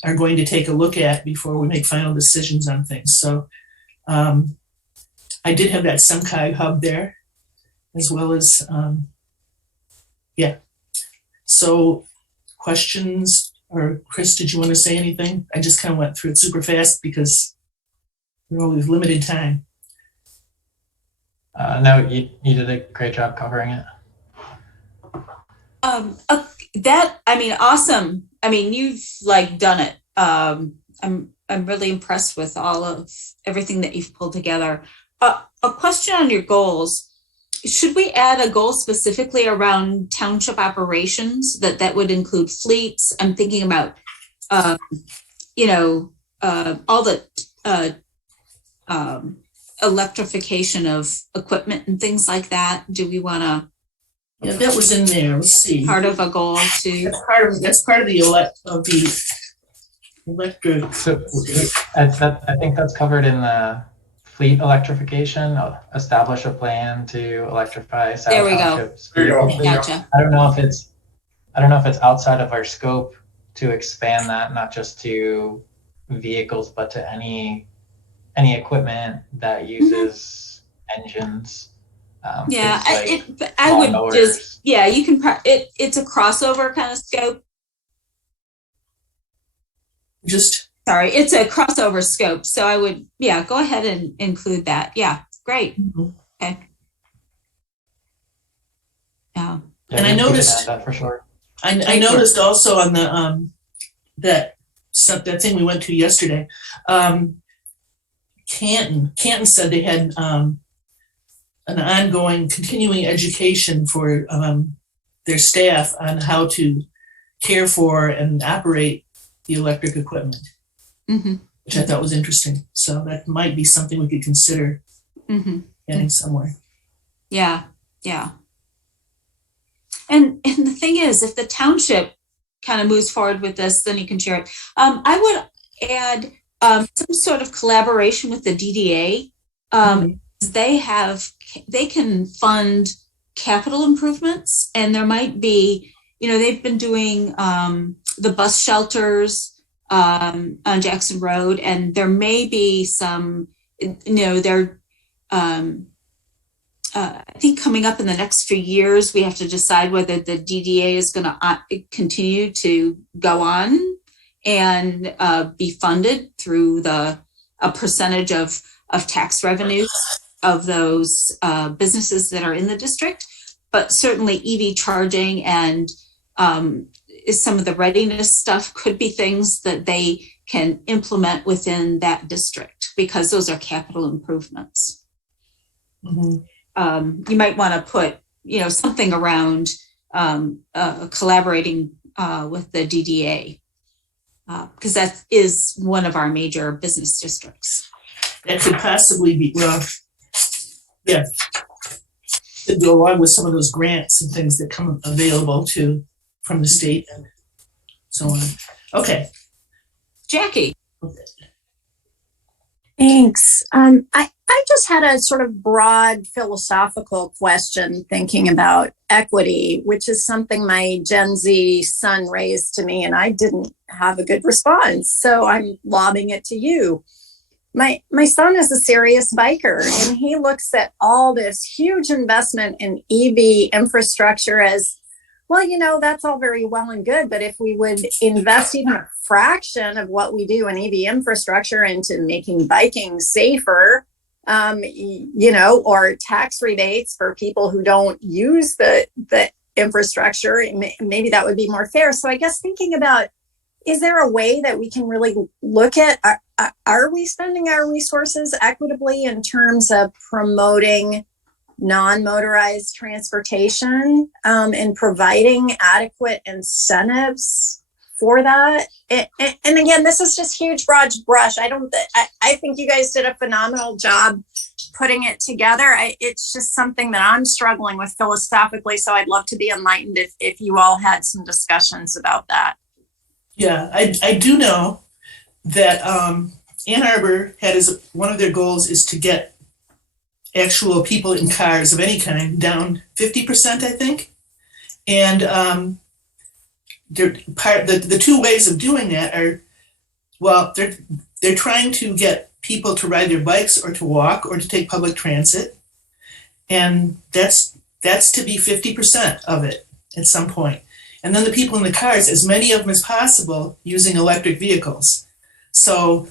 are going to take a look at before we make final decisions on things. So I did have that SEMCOG hub there as well as, So questions, or Chris, did you want to say anything? I just kind of went through it super fast because we have limited time. No, you did a great job covering it. Awesome. You've done it. I'm really impressed with all of everything that you've pulled together. A question on your goals. Should we add a goal specifically around township operations that would include fleets? I'm thinking about, all the electrification of equipment and things like that? Do we want to Yeah, that was in there. Let's see. part of a goal too? That's part of the electric. So I think that's covered in the fleet electrification. Establish a plan to electrify South There we go. Township's There you go. vehicle fleet. Gotcha. I don't know if it's outside of our scope to expand that, not just to vehicles, but to any equipment that uses engines. Yeah, things like I would lawnmowers. just, yeah, you can, it's a crossover kind of scope. Sorry, it's a crossover scope. So I would, yeah, go ahead and include that. Yeah, great. Okay. Yeah. And I we can noticed- add that for sure. I noticed also on the that thing we went to yesterday, Canton said they had an ongoing continuing education for their staff on how to care for and operate the electric equipment, which I thought was interesting. So that might be something we could consider getting somewhere. Yeah, yeah. And the thing is, if the township kind of moves forward with this, then you can share it. I would add some sort of collaboration with the DDA. They can fund capital improvements, and there might be, they've been doing the bus shelters on Jackson Road, and there may be some, they're I think coming up in the next few years, we have to decide whether the DDA is going to continue to go on and be funded through a percentage of tax revenues of those businesses that are in the district. But certainly EV charging and some of the readiness stuff could be things that they can implement within that district, because those are capital improvements. You might want to put, something around collaborating with the DDA, because that is one of our major business districts. That could possibly be, to go along with some of those grants and things that come available from the state and so on. Okay. Jackie. Thanks. I just had a sort of broad philosophical question thinking about equity, which is something my Gen Z son raised to me, and I didn't have a good response. So I'm lobbing it to you. My son is a serious biker, and he looks at all this huge investment in EV infrastructure as, well, that's all very well and good, but if we would invest even a fraction of what we do in EV infrastructure into making biking safer, or tax rebates for people who don't use the infrastructure, maybe that would be more fair. So I guess thinking about, is there a way that we can really look at, are we spending our resources equitably in terms of promoting non-motorized transportation and providing adequate incentives for that? And again, this is just huge broad brush. I think you guys did a phenomenal job putting it together. It's just something that I'm struggling with philosophically. So I'd love to be enlightened if you all had some discussions about that. Yeah, I do know that Ann Arbor had as one of their goals is to get actual people in cars of any kind down 50%, I think. And the two ways of doing that are, they're trying to get people to ride their bikes or to walk or to take public transit. And that's to be 50% of it at some point. And then the people in the cars, as many of them as possible, using electric vehicles. So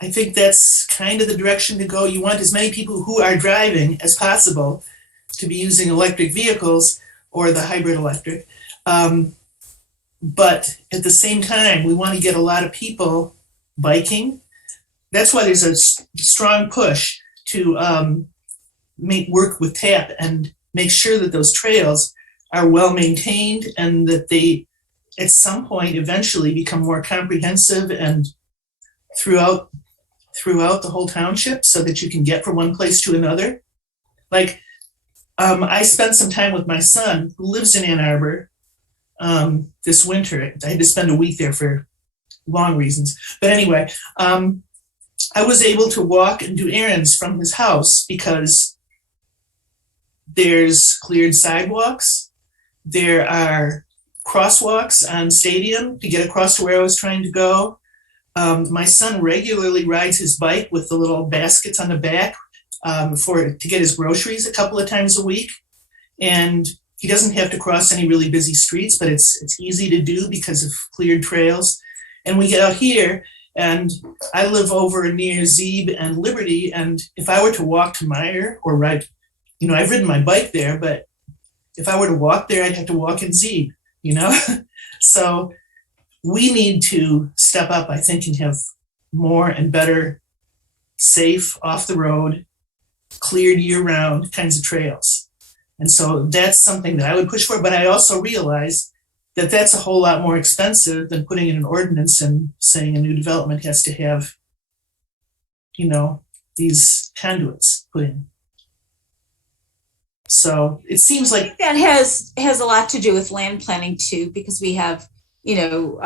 I think that's kind of the direction to go. You want as many people who are driving as possible to be using electric vehicles or the hybrid electric. But at the same time, we want to get a lot of people biking. That's why there's a strong push to work with TAP and make sure that those trails are well maintained and that they at some point eventually become more comprehensive and throughout the whole township so that you can get from one place to another. Like, I spent some time with my son who lives in Ann Arbor this winter. I had to spend a week there for long reasons. But anyway, I was able to walk and do errands from his house because there's cleared sidewalks. There are crosswalks on Stadium to get across to where I was trying to go. My son regularly rides his bike with the little baskets on the back to get his groceries a couple of times a week. And he doesn't have to cross any really busy streets, but it's easy to do because of cleared trails. And we get out here, and I live over near Zeeb and Liberty, and if I were to walk to Meyer or ride, I've ridden my bike there, but if I were to walk there, I'd have to walk in Zeeb, So we need to step up, I think, and have more and better, safe, off the road, cleared year-round kinds of trails. And so that's something that I would push for, but I also realize that that's a whole lot more expensive than putting in an ordinance and saying a new development has to have, these conduits put in. So it seems like that has a lot to do with land planning too, because we have, we don't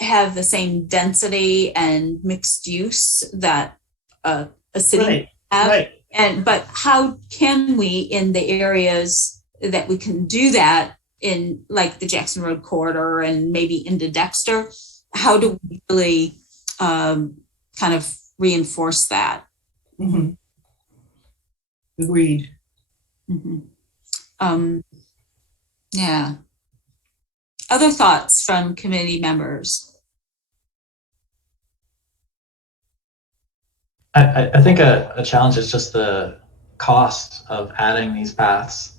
have the same density and mixed use that a city have. Right. But how can we, in the areas that we can do that in, like the Jackson Road corridor and maybe into Dexter, how do we really kind of reinforce that? Mm-hmm. Agreed. Mm-hmm. Yeah. Other thoughts from committee members? I think a challenge is just the cost of adding these paths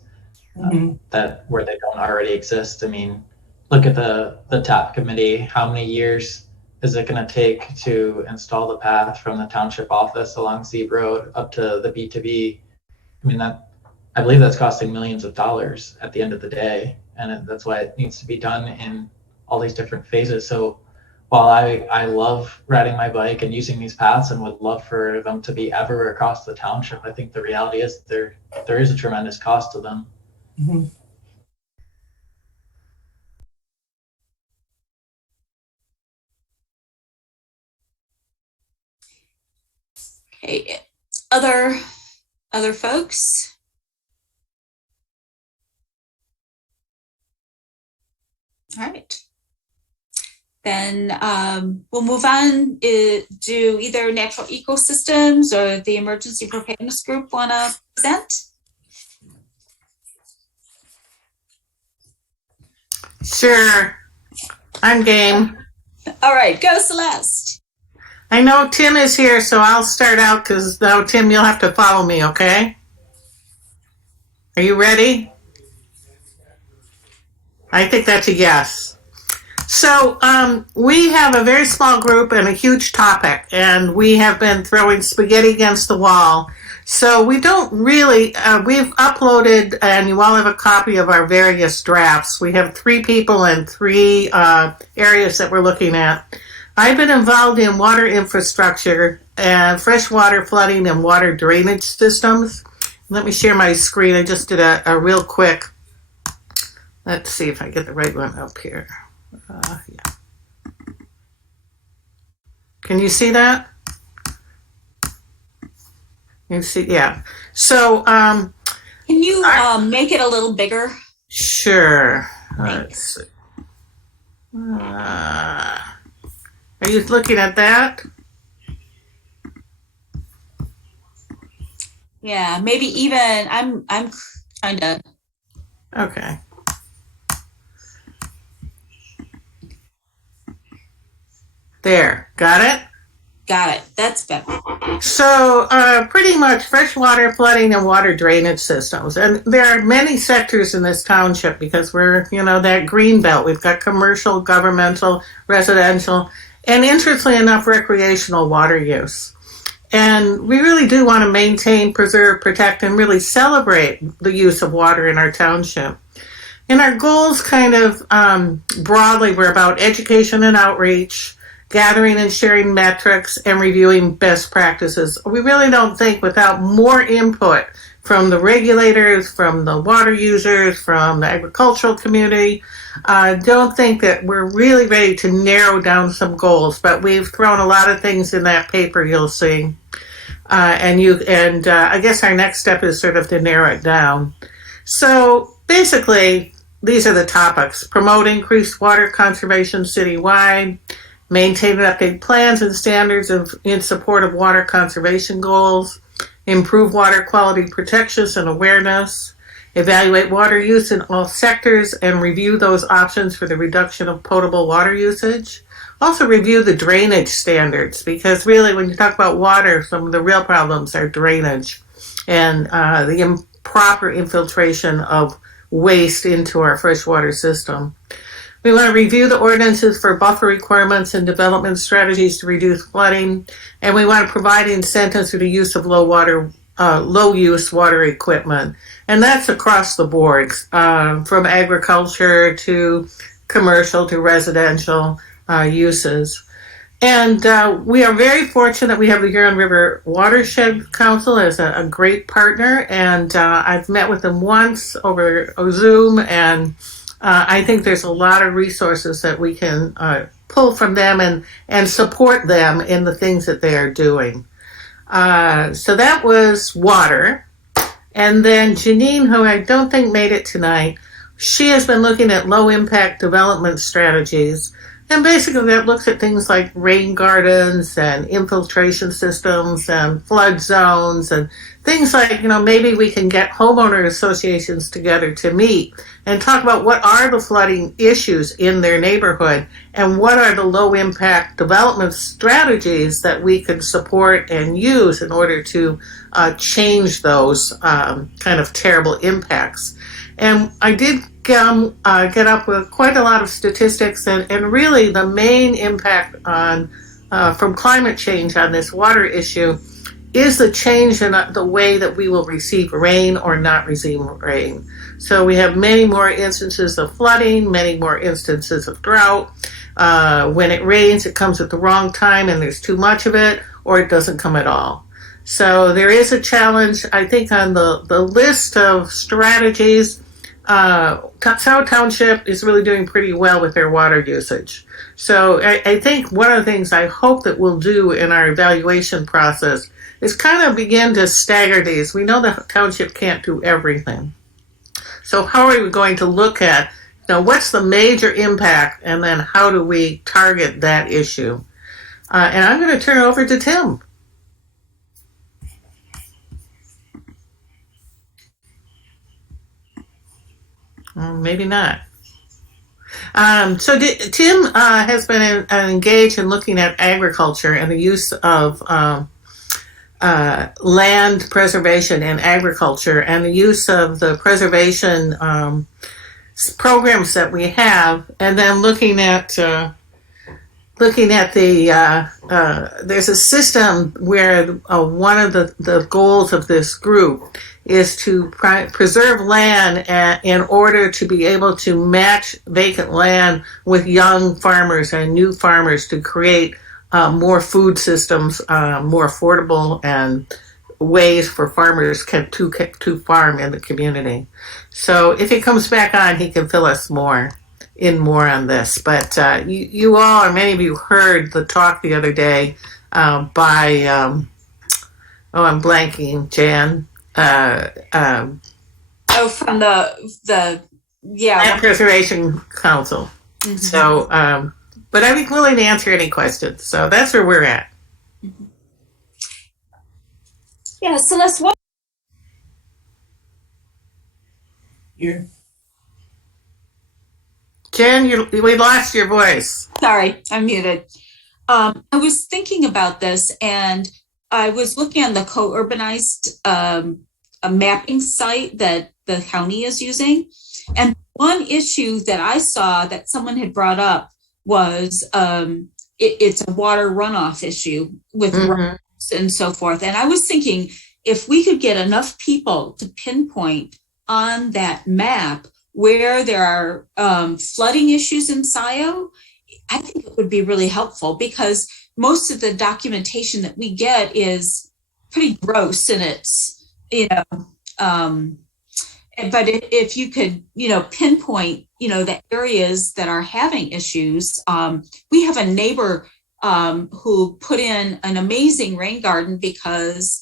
that where they don't already exist. I mean, look at the TAP committee. How many years is it going to take to install the path from the township office along Zeeb Road up to the B2B? I mean, I believe that's costing millions of dollars at the end of the day, and that's why it needs to be done in all these different phases. So while I love riding my bike and using these paths and would love for them to be ever across the township, I think the reality is there is a tremendous cost to them. Mm-hmm. Okay, other folks? All right. Then we'll move on. Do either Natural Ecosystems or the Emergency Preparedness Group want to present? Sure. I'm game. All right, go Celeste. I know Tim is here, so I'll start out because now, Tim, you'll have to follow me, okay? Are you ready? I think that's a yes. So we have a very small group and a huge topic, and we have been throwing spaghetti against the wall. So we don't really, we've uploaded, and you all have a copy of our various drafts. We have 3 people and 3 areas that we're looking at. I've been involved in water infrastructure and freshwater flooding and water drainage systems. Let me share my screen. I just did a real quick, let's see if I get the right one up here. Yeah. Can you see that? You see, yeah. So, can you make it a little bigger? Sure. Thanks. Let's see. Are you looking at that? Yeah, maybe even I'm trying to. Okay. There, got it? Got it. That's better. So pretty much freshwater flooding and water drainage systems. And there are many sectors in this township because we're, that green belt. We've got commercial, governmental, residential, and interestingly enough, recreational water use. And we really do want to maintain, preserve, protect, and really celebrate the use of water in our township. And our goals kind of broadly were about education and outreach, gathering and sharing metrics, and reviewing best practices. We really don't think without more input from the regulators, from the water users, from the agricultural community, don't think that we're really ready to narrow down some goals, but we've thrown a lot of things in that paper you'll see. I guess our next step is sort of to narrow it down. So basically, these are the topics: promote increased water conservation citywide, maintain and update plans and standards in support of water conservation goals, improve water quality protections and awareness, evaluate water use in all sectors and review those options for the reduction of potable water usage. Also review the drainage standards, because really when you talk about water, some of the real problems are drainage and the improper infiltration of waste into our freshwater system. We want to review the ordinances for buffer requirements and development strategies to reduce flooding, and we want to provide incentives for the use of low use water equipment. And that's across the board, from agriculture to commercial to residential uses. And we are very fortunate we have the Huron River Watershed Council as a great partner, and I've met with them once over Zoom, and I think there's a lot of resources that we can pull from them and support them in the things that they are doing. So that was water. And then Janine, who I don't think made it tonight, she has been looking at low impact development strategies. And basically that looks at things like rain gardens and infiltration systems and flood zones and things like, maybe we can get homeowner associations together to meet and talk about what are the flooding issues in their neighborhood and what are the low impact development strategies that we could support and use in order to change those kind of terrible impacts. And I did get up with quite a lot of statistics, and really the main impact on from climate change on this water issue is the change in the way that we will receive rain or not receive rain. So we have many more instances of flooding, many more instances of drought. When it rains, it comes at the wrong time and there's too much of it, or it doesn't come at all. So there is a challenge, I think, on the list of strategies. Scio Township is really doing pretty well with their water usage. So I think one of the things I hope that we'll do in our evaluation process is kind of begin to stagger these. We know the township can't do everything. So how are we going to look at, what's the major impact, and then how do we target that issue? And I'm going to turn it over to Tim. Maybe not. So Tim has been engaged in looking at agriculture and the use of land preservation in agriculture and the use of the preservation programs that we have, and then looking at the there's a system where one of the goals of this group is to preserve land in order to be able to match vacant land with young farmers and new farmers to create more food systems, more affordable and ways for farmers to farm in the community. So if he comes back on, he can fill us more on this. But you all, or many of you, heard the talk the other day by I'm blanking, Jan. From the Land Preservation Council. Mm-hmm. So, but I'd be willing to answer any questions. So that's where we're at. Yeah, Celeste, what? Here. Jen, we lost your voice. Sorry, I'm muted. I was thinking about this, and I was looking on the co-urbanized a mapping site that the county is using. And one issue that I saw that someone had brought up was it's a water runoff issue with runoffs and so forth. And I was thinking, if we could get enough people to pinpoint on that map where there are flooding issues in Scio, I think it would be really helpful, because most of the documentation that we get is pretty gross in its, but if you could, pinpoint, the areas that are having issues. We have a neighbor who put in an amazing rain garden because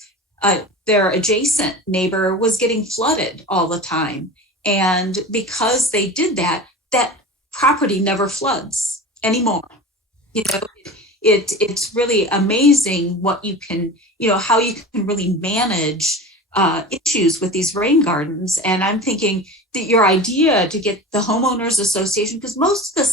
their adjacent neighbor was getting flooded all the time. And because they did that, that property never floods anymore. It's really amazing what you can, how you can really manage issues with these rain gardens. And I'm thinking that your idea to get the homeowners association, because most of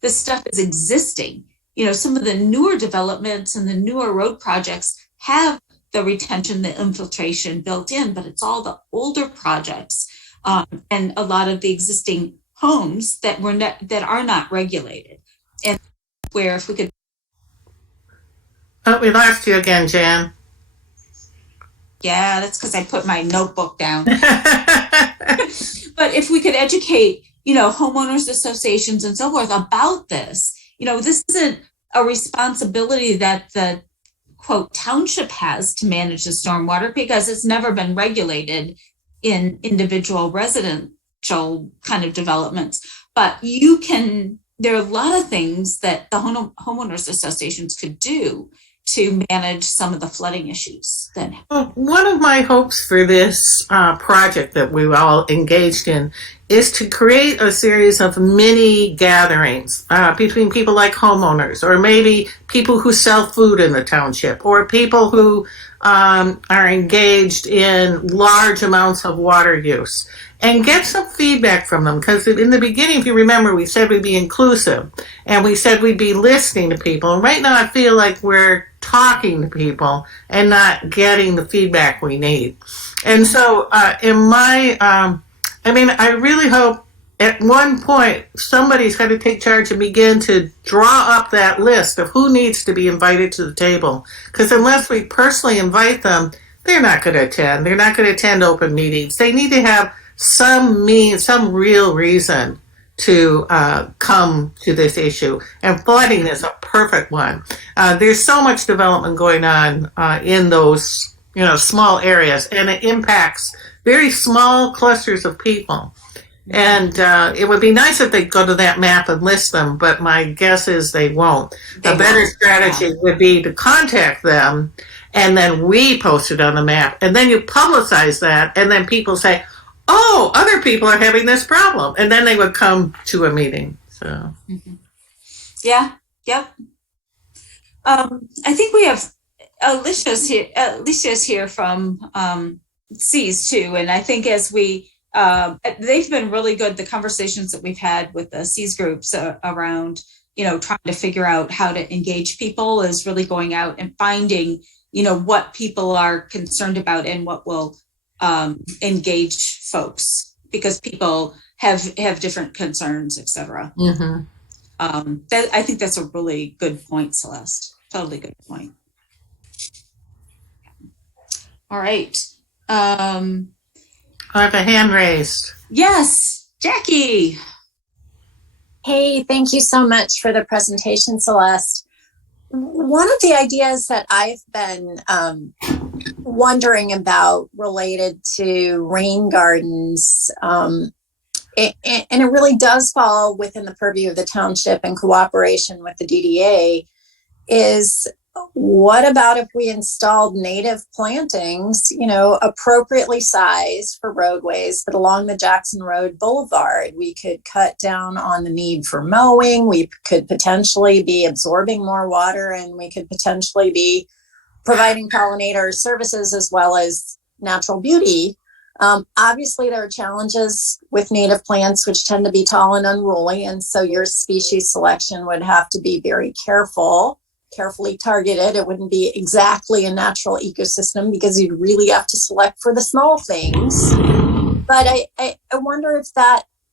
this stuff is existing. Some of the newer developments and the newer road projects have the retention, the infiltration built in, but it's all the older projects and a lot of the existing homes that are not regulated. And where if we could. Oh, we lost you again, Jan. Yeah, that's because I put my notebook down. But if we could educate, homeowners associations and so forth about this, this isn't a responsibility that the quote township has to manage the stormwater, because it's never been regulated in individual residential kind of developments. But there are a lot of things that the homeowners associations could do to manage some of the flooding issues. Well, one of my hopes for this project that we've all engaged in is to create a series of mini gatherings between people like homeowners, or maybe people who sell food in the township, or people who are engaged in large amounts of water use, and get some feedback from them. Because in the beginning, if you remember, we said we'd be inclusive, and we said we'd be listening to people. And right now I feel like we're talking to people and not getting the feedback we need. And so I really hope at one point somebody's got to take charge and begin to draw up that list of who needs to be invited to the table. Because unless we personally invite them, they're not going to attend. They're not going to attend open meetings. They need to have some real reason to come to this issue. And flooding is a perfect one. There's so much development going on in those small areas, and it impacts very small clusters of people. And it would be nice if they'd go to that map and list them, but my guess is they won't. A better strategy would be to contact them, and then we post it on the map, and then you publicize that, and then people say, oh, other people are having this problem, and then they would come to a meeting. So yeah, yep. I think we have Alicia's here from Cs too, and I think as we they've been really good, the conversations that we've had with the Cs groups around trying to figure out how to engage people is really going out and finding what people are concerned about and what will engage folks, because people have different concerns, etc. Mm-hmm. I think that's a really good point, Celeste. Totally good point. All right. I have a hand raised. Yes, Jackie. Hey, thank you so much for the presentation, Celeste. One of the ideas that I've been wondering about related to rain gardens, and it really does fall within the purview of the township in cooperation with the DDA, is what about if we installed native plantings, appropriately sized for roadways, but along the Jackson Road Boulevard, we could cut down on the need for mowing. We could potentially be absorbing more water, and we could potentially be providing pollinator services as well as natural beauty. Obviously, there are challenges with native plants, which tend to be tall and unruly. And so your species selection would have to be very carefully targeted. It wouldn't be exactly a natural ecosystem, because you'd really have to select for the small things. But I wonder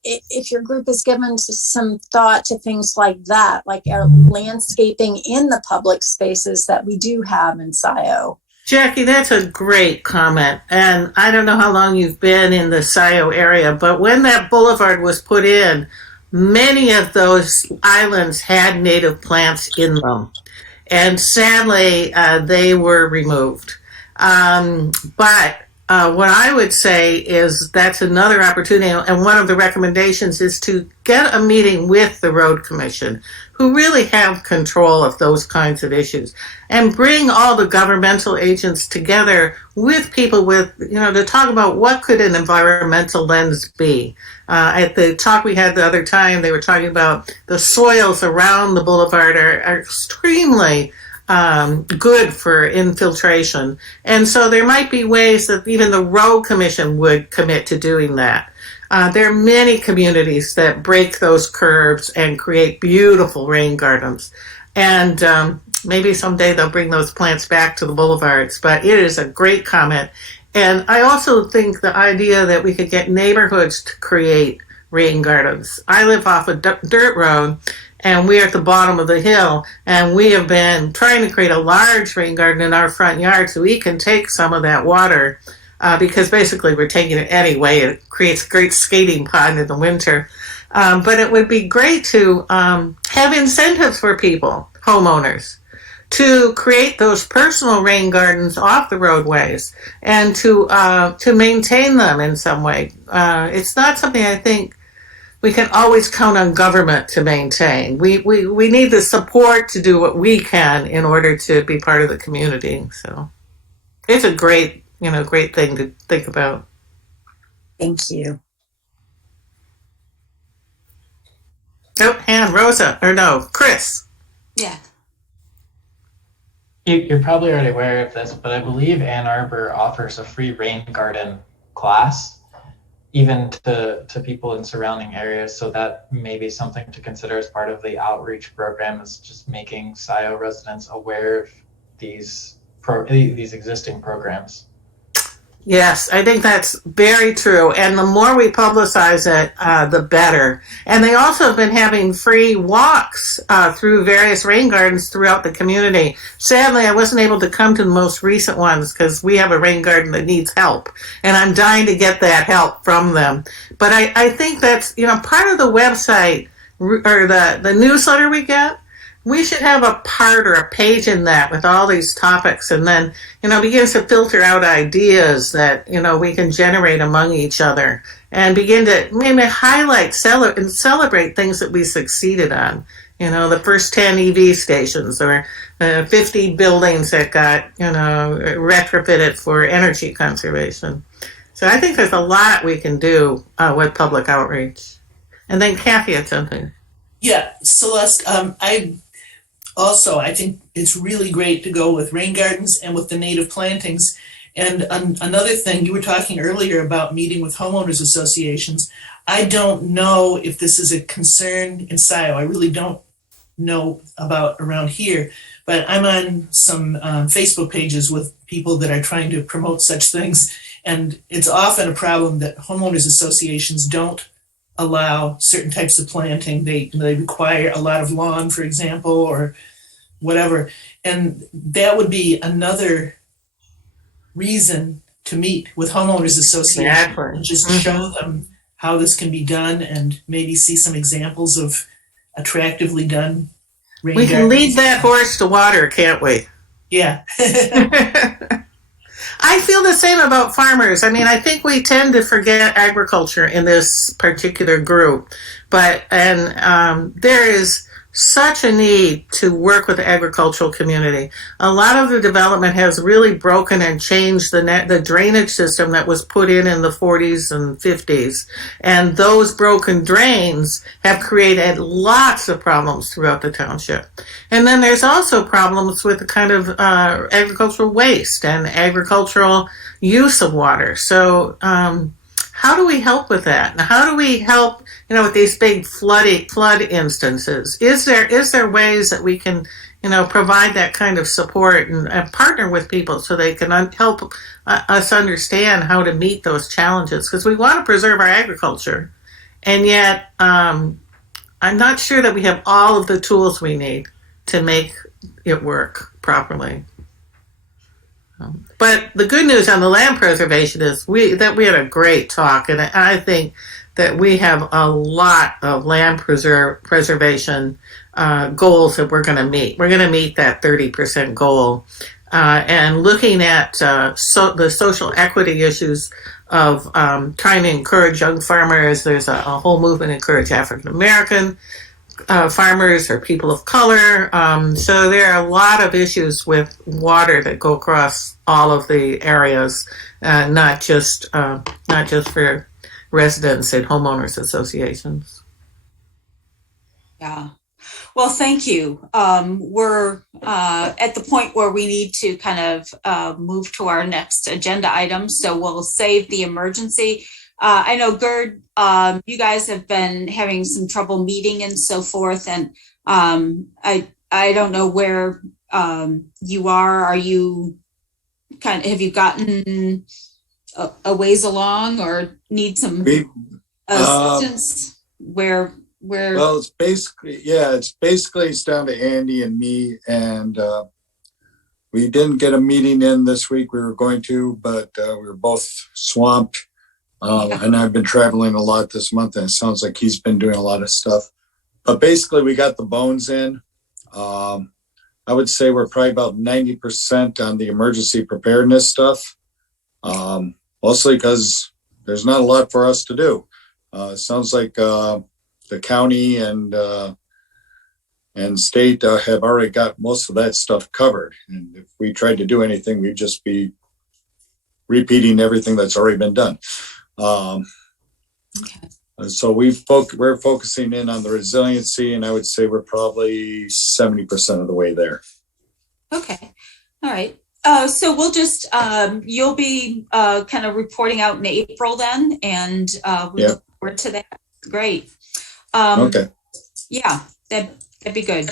if your group has given some thought to things like that, like our landscaping in the public spaces that we do have in Scio. Jackie, that's a great comment. And I don't know how long you've been in the Scio area, but when that boulevard was put in, many of those islands had native plants in them. And sadly, they were removed. But what I would say is that's another opportunity. And one of the recommendations is to get a meeting with the road commission, who really have control of those kinds of issues, and bring all the governmental agents together with people with, to talk about what could an environmental lens be. At the talk we had the other time, they were talking about the soils around the boulevard are extremely good for infiltration. And so there might be ways that even the road commission would commit to doing that. There are many communities that break those curbs and create beautiful rain gardens. And maybe someday they'll bring those plants back to the boulevards. But it is a great comment. And I also think the idea that we could get neighborhoods to create rain gardens. I live off a dirt road, and we're at the bottom of the hill, and we have been trying to create a large rain garden in our front yard so we can take some of that water, because basically we're taking it anyway. It creates a great skating pond in the winter. But it would be great to have incentives for people, homeowners, to create those personal rain gardens off the roadways and to maintain them in some way. It's not something I think we can always count on government to maintain. We need the support to do what we can in order to be part of the community. So it's a great thing to think about. Thank you. Oh, and Rosa, or no, Chris. Yeah. You're probably already aware of this, but I believe Ann Arbor offers a free rain garden class, even to people in surrounding areas. So that may be something to consider as part of the outreach program, is just making Scio residents aware of these existing programs. Yes, I think that's very true. And the more we publicize it, the better. And they also have been having free walks through various rain gardens throughout the community. Sadly, I wasn't able to come to the most recent ones because we have a rain garden that needs help. And I'm dying to get that help from them. But I think that's, part of the website or the newsletter we get. We should have a part or a page in that with all these topics, and then, begins to filter out ideas that, we can generate among each other and begin to maybe highlight, and celebrate things that we succeeded on. The first 10 EV stations or 50 buildings that got, retrofitted for energy conservation. So I think there's a lot we can do with public outreach. And then Kathy had something. Yeah, Celeste, I think it's really great to go with rain gardens and with the native plantings. And another thing, you were talking earlier about meeting with homeowners associations. I don't know if this is a concern in Scio. I really don't know about around here, but I'm on some Facebook pages with people that are trying to promote such things. And it's often a problem that homeowners associations don't allow certain types of planting. They require a lot of lawn, for example, or whatever. And that would be another reason to meet with homeowners associations and just show them how this can be done and maybe see some examples of attractively done rain We can gardens. lead that horse to water, can't we? Yeah. I feel the same about farmers. I mean, I think we tend to forget agriculture in this particular group, there is such a need to work with the agricultural community. A lot of the development has really broken and changed the drainage system that was put in the 40s and 50s. And those broken drains have created lots of problems throughout the township. And then there's also problems with the kind of agricultural waste and agricultural use of water. So how do we help with that? And how do we help, with these big flood instances? Is there ways that we can, provide that kind of support and partner with people so they can help us understand how to meet those challenges? Because we want to preserve our agriculture, and yet I'm not sure that we have all of the tools we need to make it work properly. But the good news on the land preservation is we had a great talk, and I think that we have a lot of land preservation goals that we're going to meet. We're going to meet that 30% goal, and looking at the social equity issues of trying to encourage young farmers. There's a whole movement to encourage African American farmers or people of color. So there are a lot of issues with water that go across all of the areas, not just for residents and homeowners associations. Yeah. Well, thank you. We're at the point where we need to kind of move to our next agenda item. So we'll save the emergency. I know, Gerd, you guys have been having some trouble meeting and so forth. And I don't know where you are. Are you have you gotten a ways along or need some assistance? Well, it's basically it's down to Andy and me, and we didn't get a meeting in this week. We were going to, but we were both swamped. And I've been traveling a lot this month, and it sounds like he's been doing a lot of stuff. But basically, we got the bones in. I would say we're probably about 90% on the emergency preparedness stuff, mostly because there's not a lot for us to do. It sounds like the county and state have already got most of that stuff covered. And if we tried to do anything, we'd just be repeating everything that's already been done. So we're focusing in on the resiliency, and I would say we're probably 70% of the way there. Okay. All right. So we'll just, you'll be kind of reporting out in April then, and we look forward to that. Great. Okay. Yeah, that'd be good.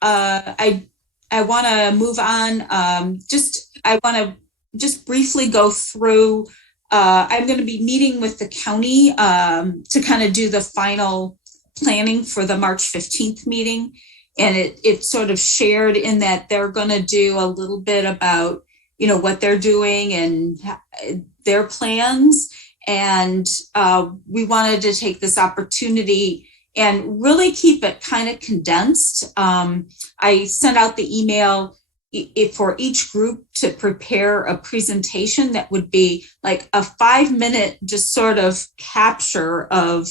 I want to move on. I want to just briefly go through. I'm going to be meeting with the county to kind of do the final planning for the March 15th meeting. And it's sort of shared in that they're going to do a little bit about, what they're doing and their plans. And we wanted to take this opportunity and really keep it kind of condensed. I sent out the email for each group to prepare a presentation that would be like a 5-minute just sort of capture of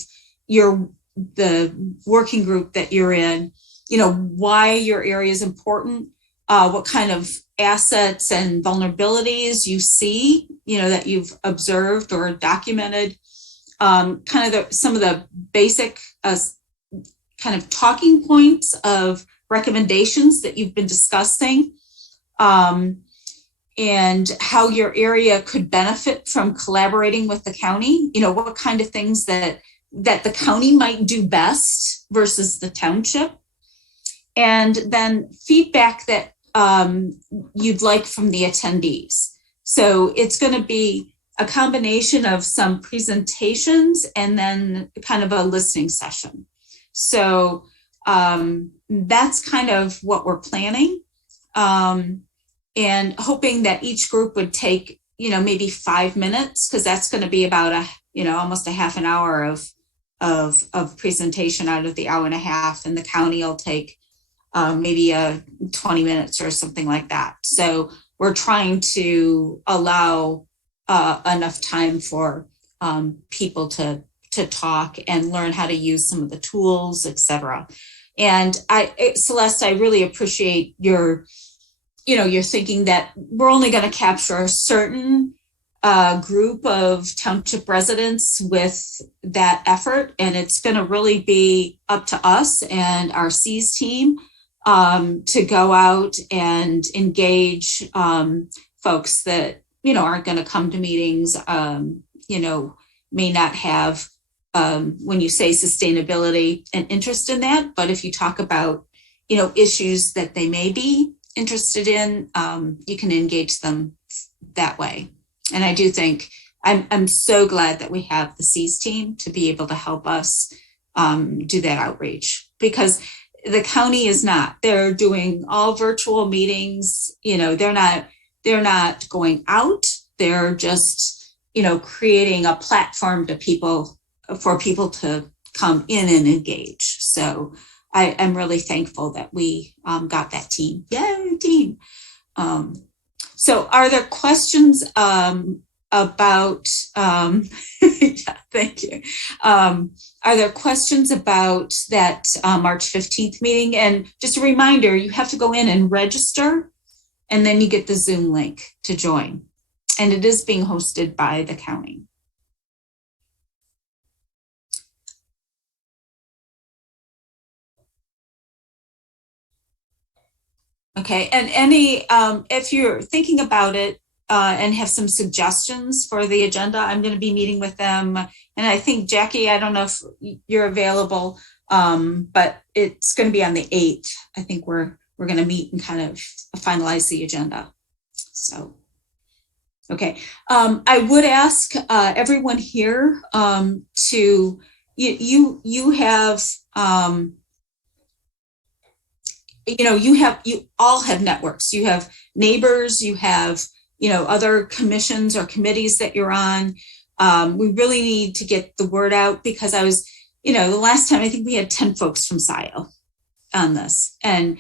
the working group that you're in, why your area is important, what kind of assets and vulnerabilities you see, that you've observed or documented, some of the basic kind of talking points of recommendations that you've been discussing, and how your area could benefit from collaborating with the county, what kind of things that the county might do best versus the township, and then feedback that you'd like from the attendees. So it's going to be a combination of some presentations and then kind of a listening session. So that's kind of what we're planning. And hoping that each group would take, maybe 5 minutes, because that's going to be about almost a half an hour of presentation out of the hour and a half, and the county will take maybe 20 minutes or something like that. So we're trying to allow enough time for people to talk and learn how to use some of the tools, etc. And Celeste, I really appreciate your thinking that we're only going to capture a certain group of township residents with that effort. And it's going to really be up to us and our Cs team to go out and engage folks that, aren't going to come to meetings, may not have, when you say sustainability, an interest in that. But if you talk about, issues that they may be interested in, you can engage them that way. And I do think I'm so glad that we have the Cs team to be able to help us do that outreach, because the county is not. They're doing all virtual meetings. They're not They're not going out. They're just, creating a platform for people to come in and engage. So I'm really thankful that we got that team. Yay, team. So are there questions about, yeah, thank you. Are there questions about that March 15th meeting? And just a reminder, you have to go in and register, and then you get the Zoom link to join. And it is being hosted by the county. Okay, and if you're thinking about it and have some suggestions for the agenda, I'm going to be meeting with them. And I think, Jackie, I don't know if you're available, but it's going to be on the 8th. I think we're going to meet and kind of finalize the agenda. So, okay. I would ask everyone here to, you have, you all have networks. You have neighbors, you have, other commissions or committees that you're on. We really need to get the word out, because I was, the last time I think we had 10 folks from Scio on this. And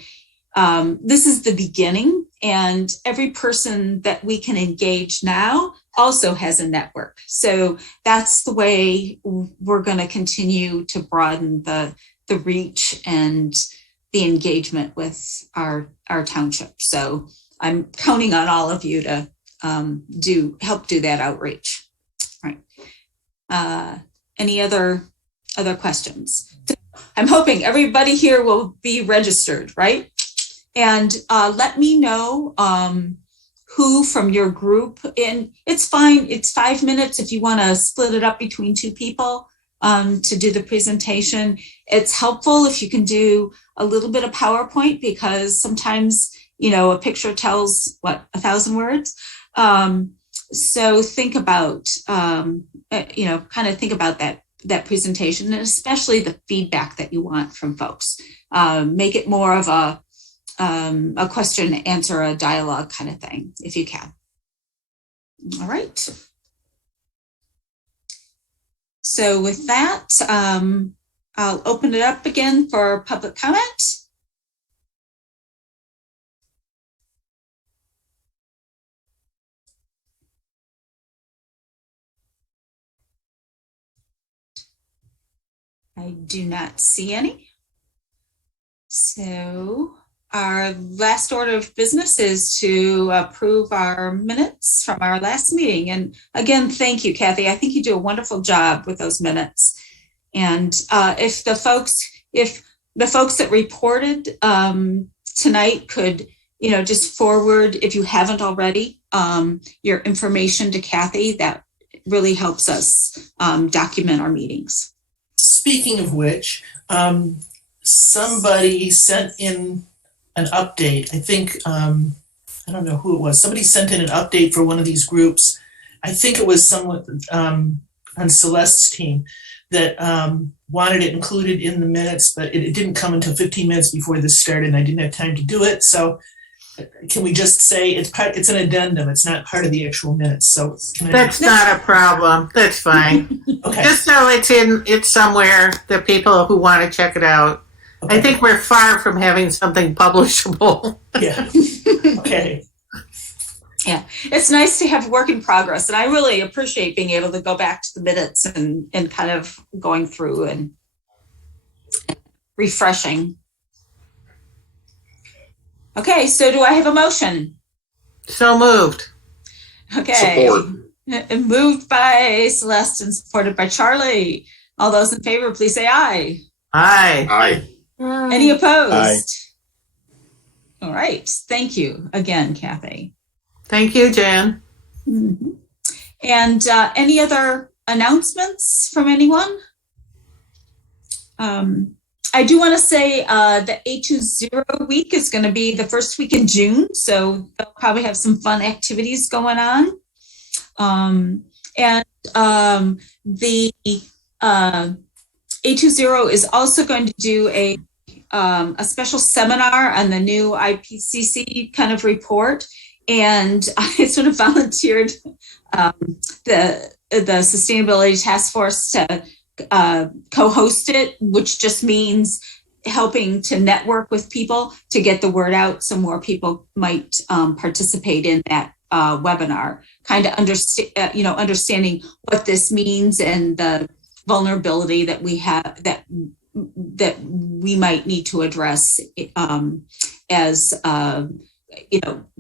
this is the beginning, and every person that we can engage now also has a network. So that's the way we're going to continue to broaden the reach and the engagement with our township. So I'm counting on all of you to help do that outreach. All right. Any other questions? I'm hoping everybody here will be registered, right? And let me know who from your group, and it's fine. It's 5 minutes if you want to split it up between 2 people to do the presentation. It's helpful if you can do a little bit of PowerPoint, because sometimes, a picture tells 1,000 words. So think about, kind of think about that presentation, and especially the feedback that you want from folks. Make it more of a question, answer, a dialogue kind of thing, if you can. All right. So with that, I'll open it up again for public comment. I do not see any. So our last order of business is to approve our minutes from our last meeting. And again, thank you, Kathy. I think you do a wonderful job with those minutes. And if the folks that reported tonight could, just forward, if you haven't already, your information to Kathy, that really helps us document our meetings. Speaking of which, somebody sent in an update. I think, I don't know who it was. Somebody sent in an update for one of these groups. I think it was someone on Celeste's team that wanted it included in the minutes, but it didn't come until 15 minutes before this started, and I didn't have time to do it. So can we just say it's an addendum? It's not part of the actual minutes. So that's not a problem. That's fine. Okay. Just so it's somewhere that people who want to check it out. Okay. I think we're far from having something publishable. Yeah. Okay. Yeah, it's nice to have work in progress, and I really appreciate being able to go back to the minutes and kind of going through and refreshing. Okay, so do I have a motion? So moved. Okay. Support. Moved by Celeste and supported by Charlie. All those in favor, please say aye. Aye. Aye. Any opposed? Aye. All right. Thank you again, Kathy. Thank you, Jan. Mm-hmm. And any other announcements from anyone? I do want to say the 820 week is going to be the first week in June, so they'll probably have some fun activities going on. The 820 is also going to do a special seminar on the new IPCC kind of report. and I sort of volunteered the Sustainability Task Force to co-host it, which just means helping to network with people to get the word out so more people might participate in that webinar, kind of understanding what this means and the vulnerability that we have, that we might need to address as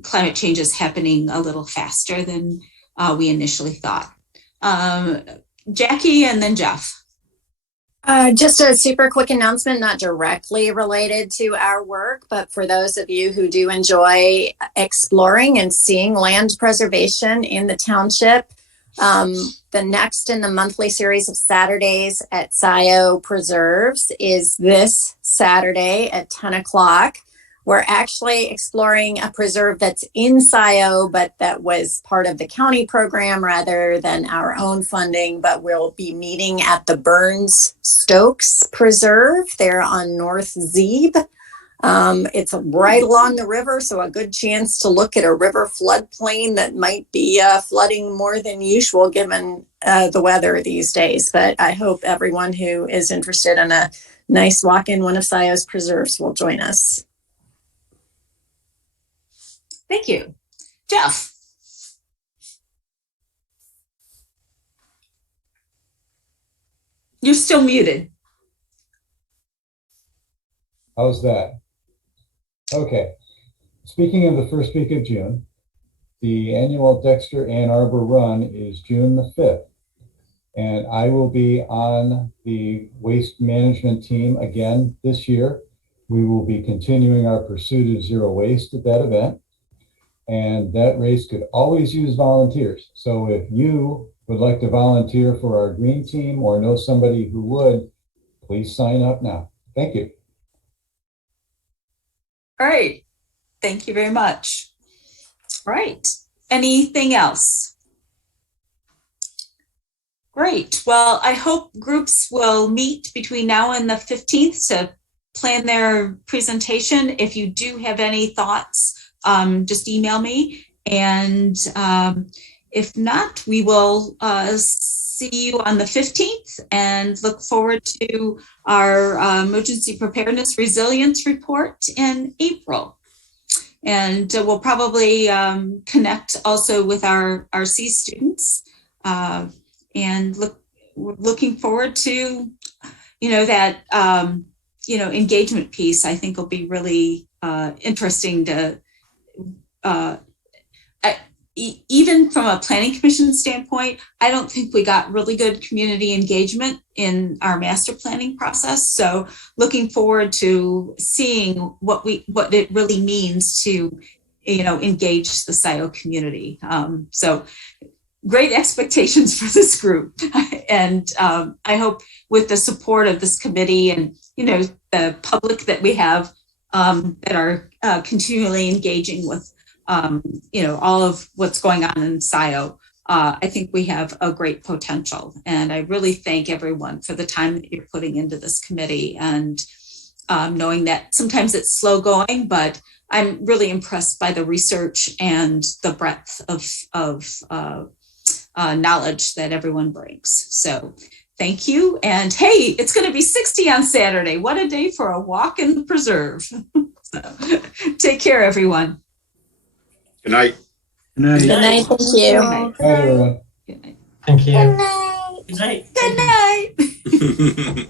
climate change is happening a little faster than we initially thought. Jackie and then Jeff. Just a super quick announcement, not directly related to our work, but for those of you who do enjoy exploring and seeing land preservation in the township, the next in the monthly series of Saturdays at Scio Preserves is this Saturday at 10 o'clock. We're actually exploring a preserve that's in Scio, but that was part of the county program rather than our own funding. But we'll be meeting at the Burns Stokes Preserve there on North Zeeb. It's right along the river, so a good chance to look at a river floodplain that might be flooding more than usual given the weather these days. But I hope everyone who is interested in a nice walk in one of Scio's preserves will join us. Thank you. Jeff. You're still muted. How's that? Okay. Speaking of the first week of June, the annual Dexter Ann Arbor Run is June the 5th. And I will be on the waste management team again this year. We will be continuing our pursuit of zero waste at that event. And that race could always use volunteers. So if you would like to volunteer for our green team or know somebody who would, please sign up now. Thank you. All right. Thank you very much. All right. Anything else? Great. Well, I hope groups will meet between now and the 15th to plan their presentation. If you do have any thoughts, just email me. And if not, we will see you on the 15th and look forward to our emergency preparedness resilience report in April. And we'll probably connect also with our C students and we're looking forward to, that, engagement piece. I think will be really interesting to, even from a planning commission standpoint, I don't think we got really good community engagement in our master planning process. So looking forward to seeing what it really means to, engage the Scio community. So great expectations for this group. And I hope with the support of this committee and, the public that we have that are continually engaging with all of what's going on in Scio, I think we have a great potential. And I really thank everyone for the time that you're putting into this committee and knowing that sometimes it's slow going, but I'm really impressed by the research and the breadth of knowledge that everyone brings. So thank you. And hey, it's going to be 60 on Saturday. What a day for a walk in the preserve. So take care, everyone. Good night. Good night. Good night. Thank you. Good night. Bye, everyone. Good night. Thank you. Good night. Good night.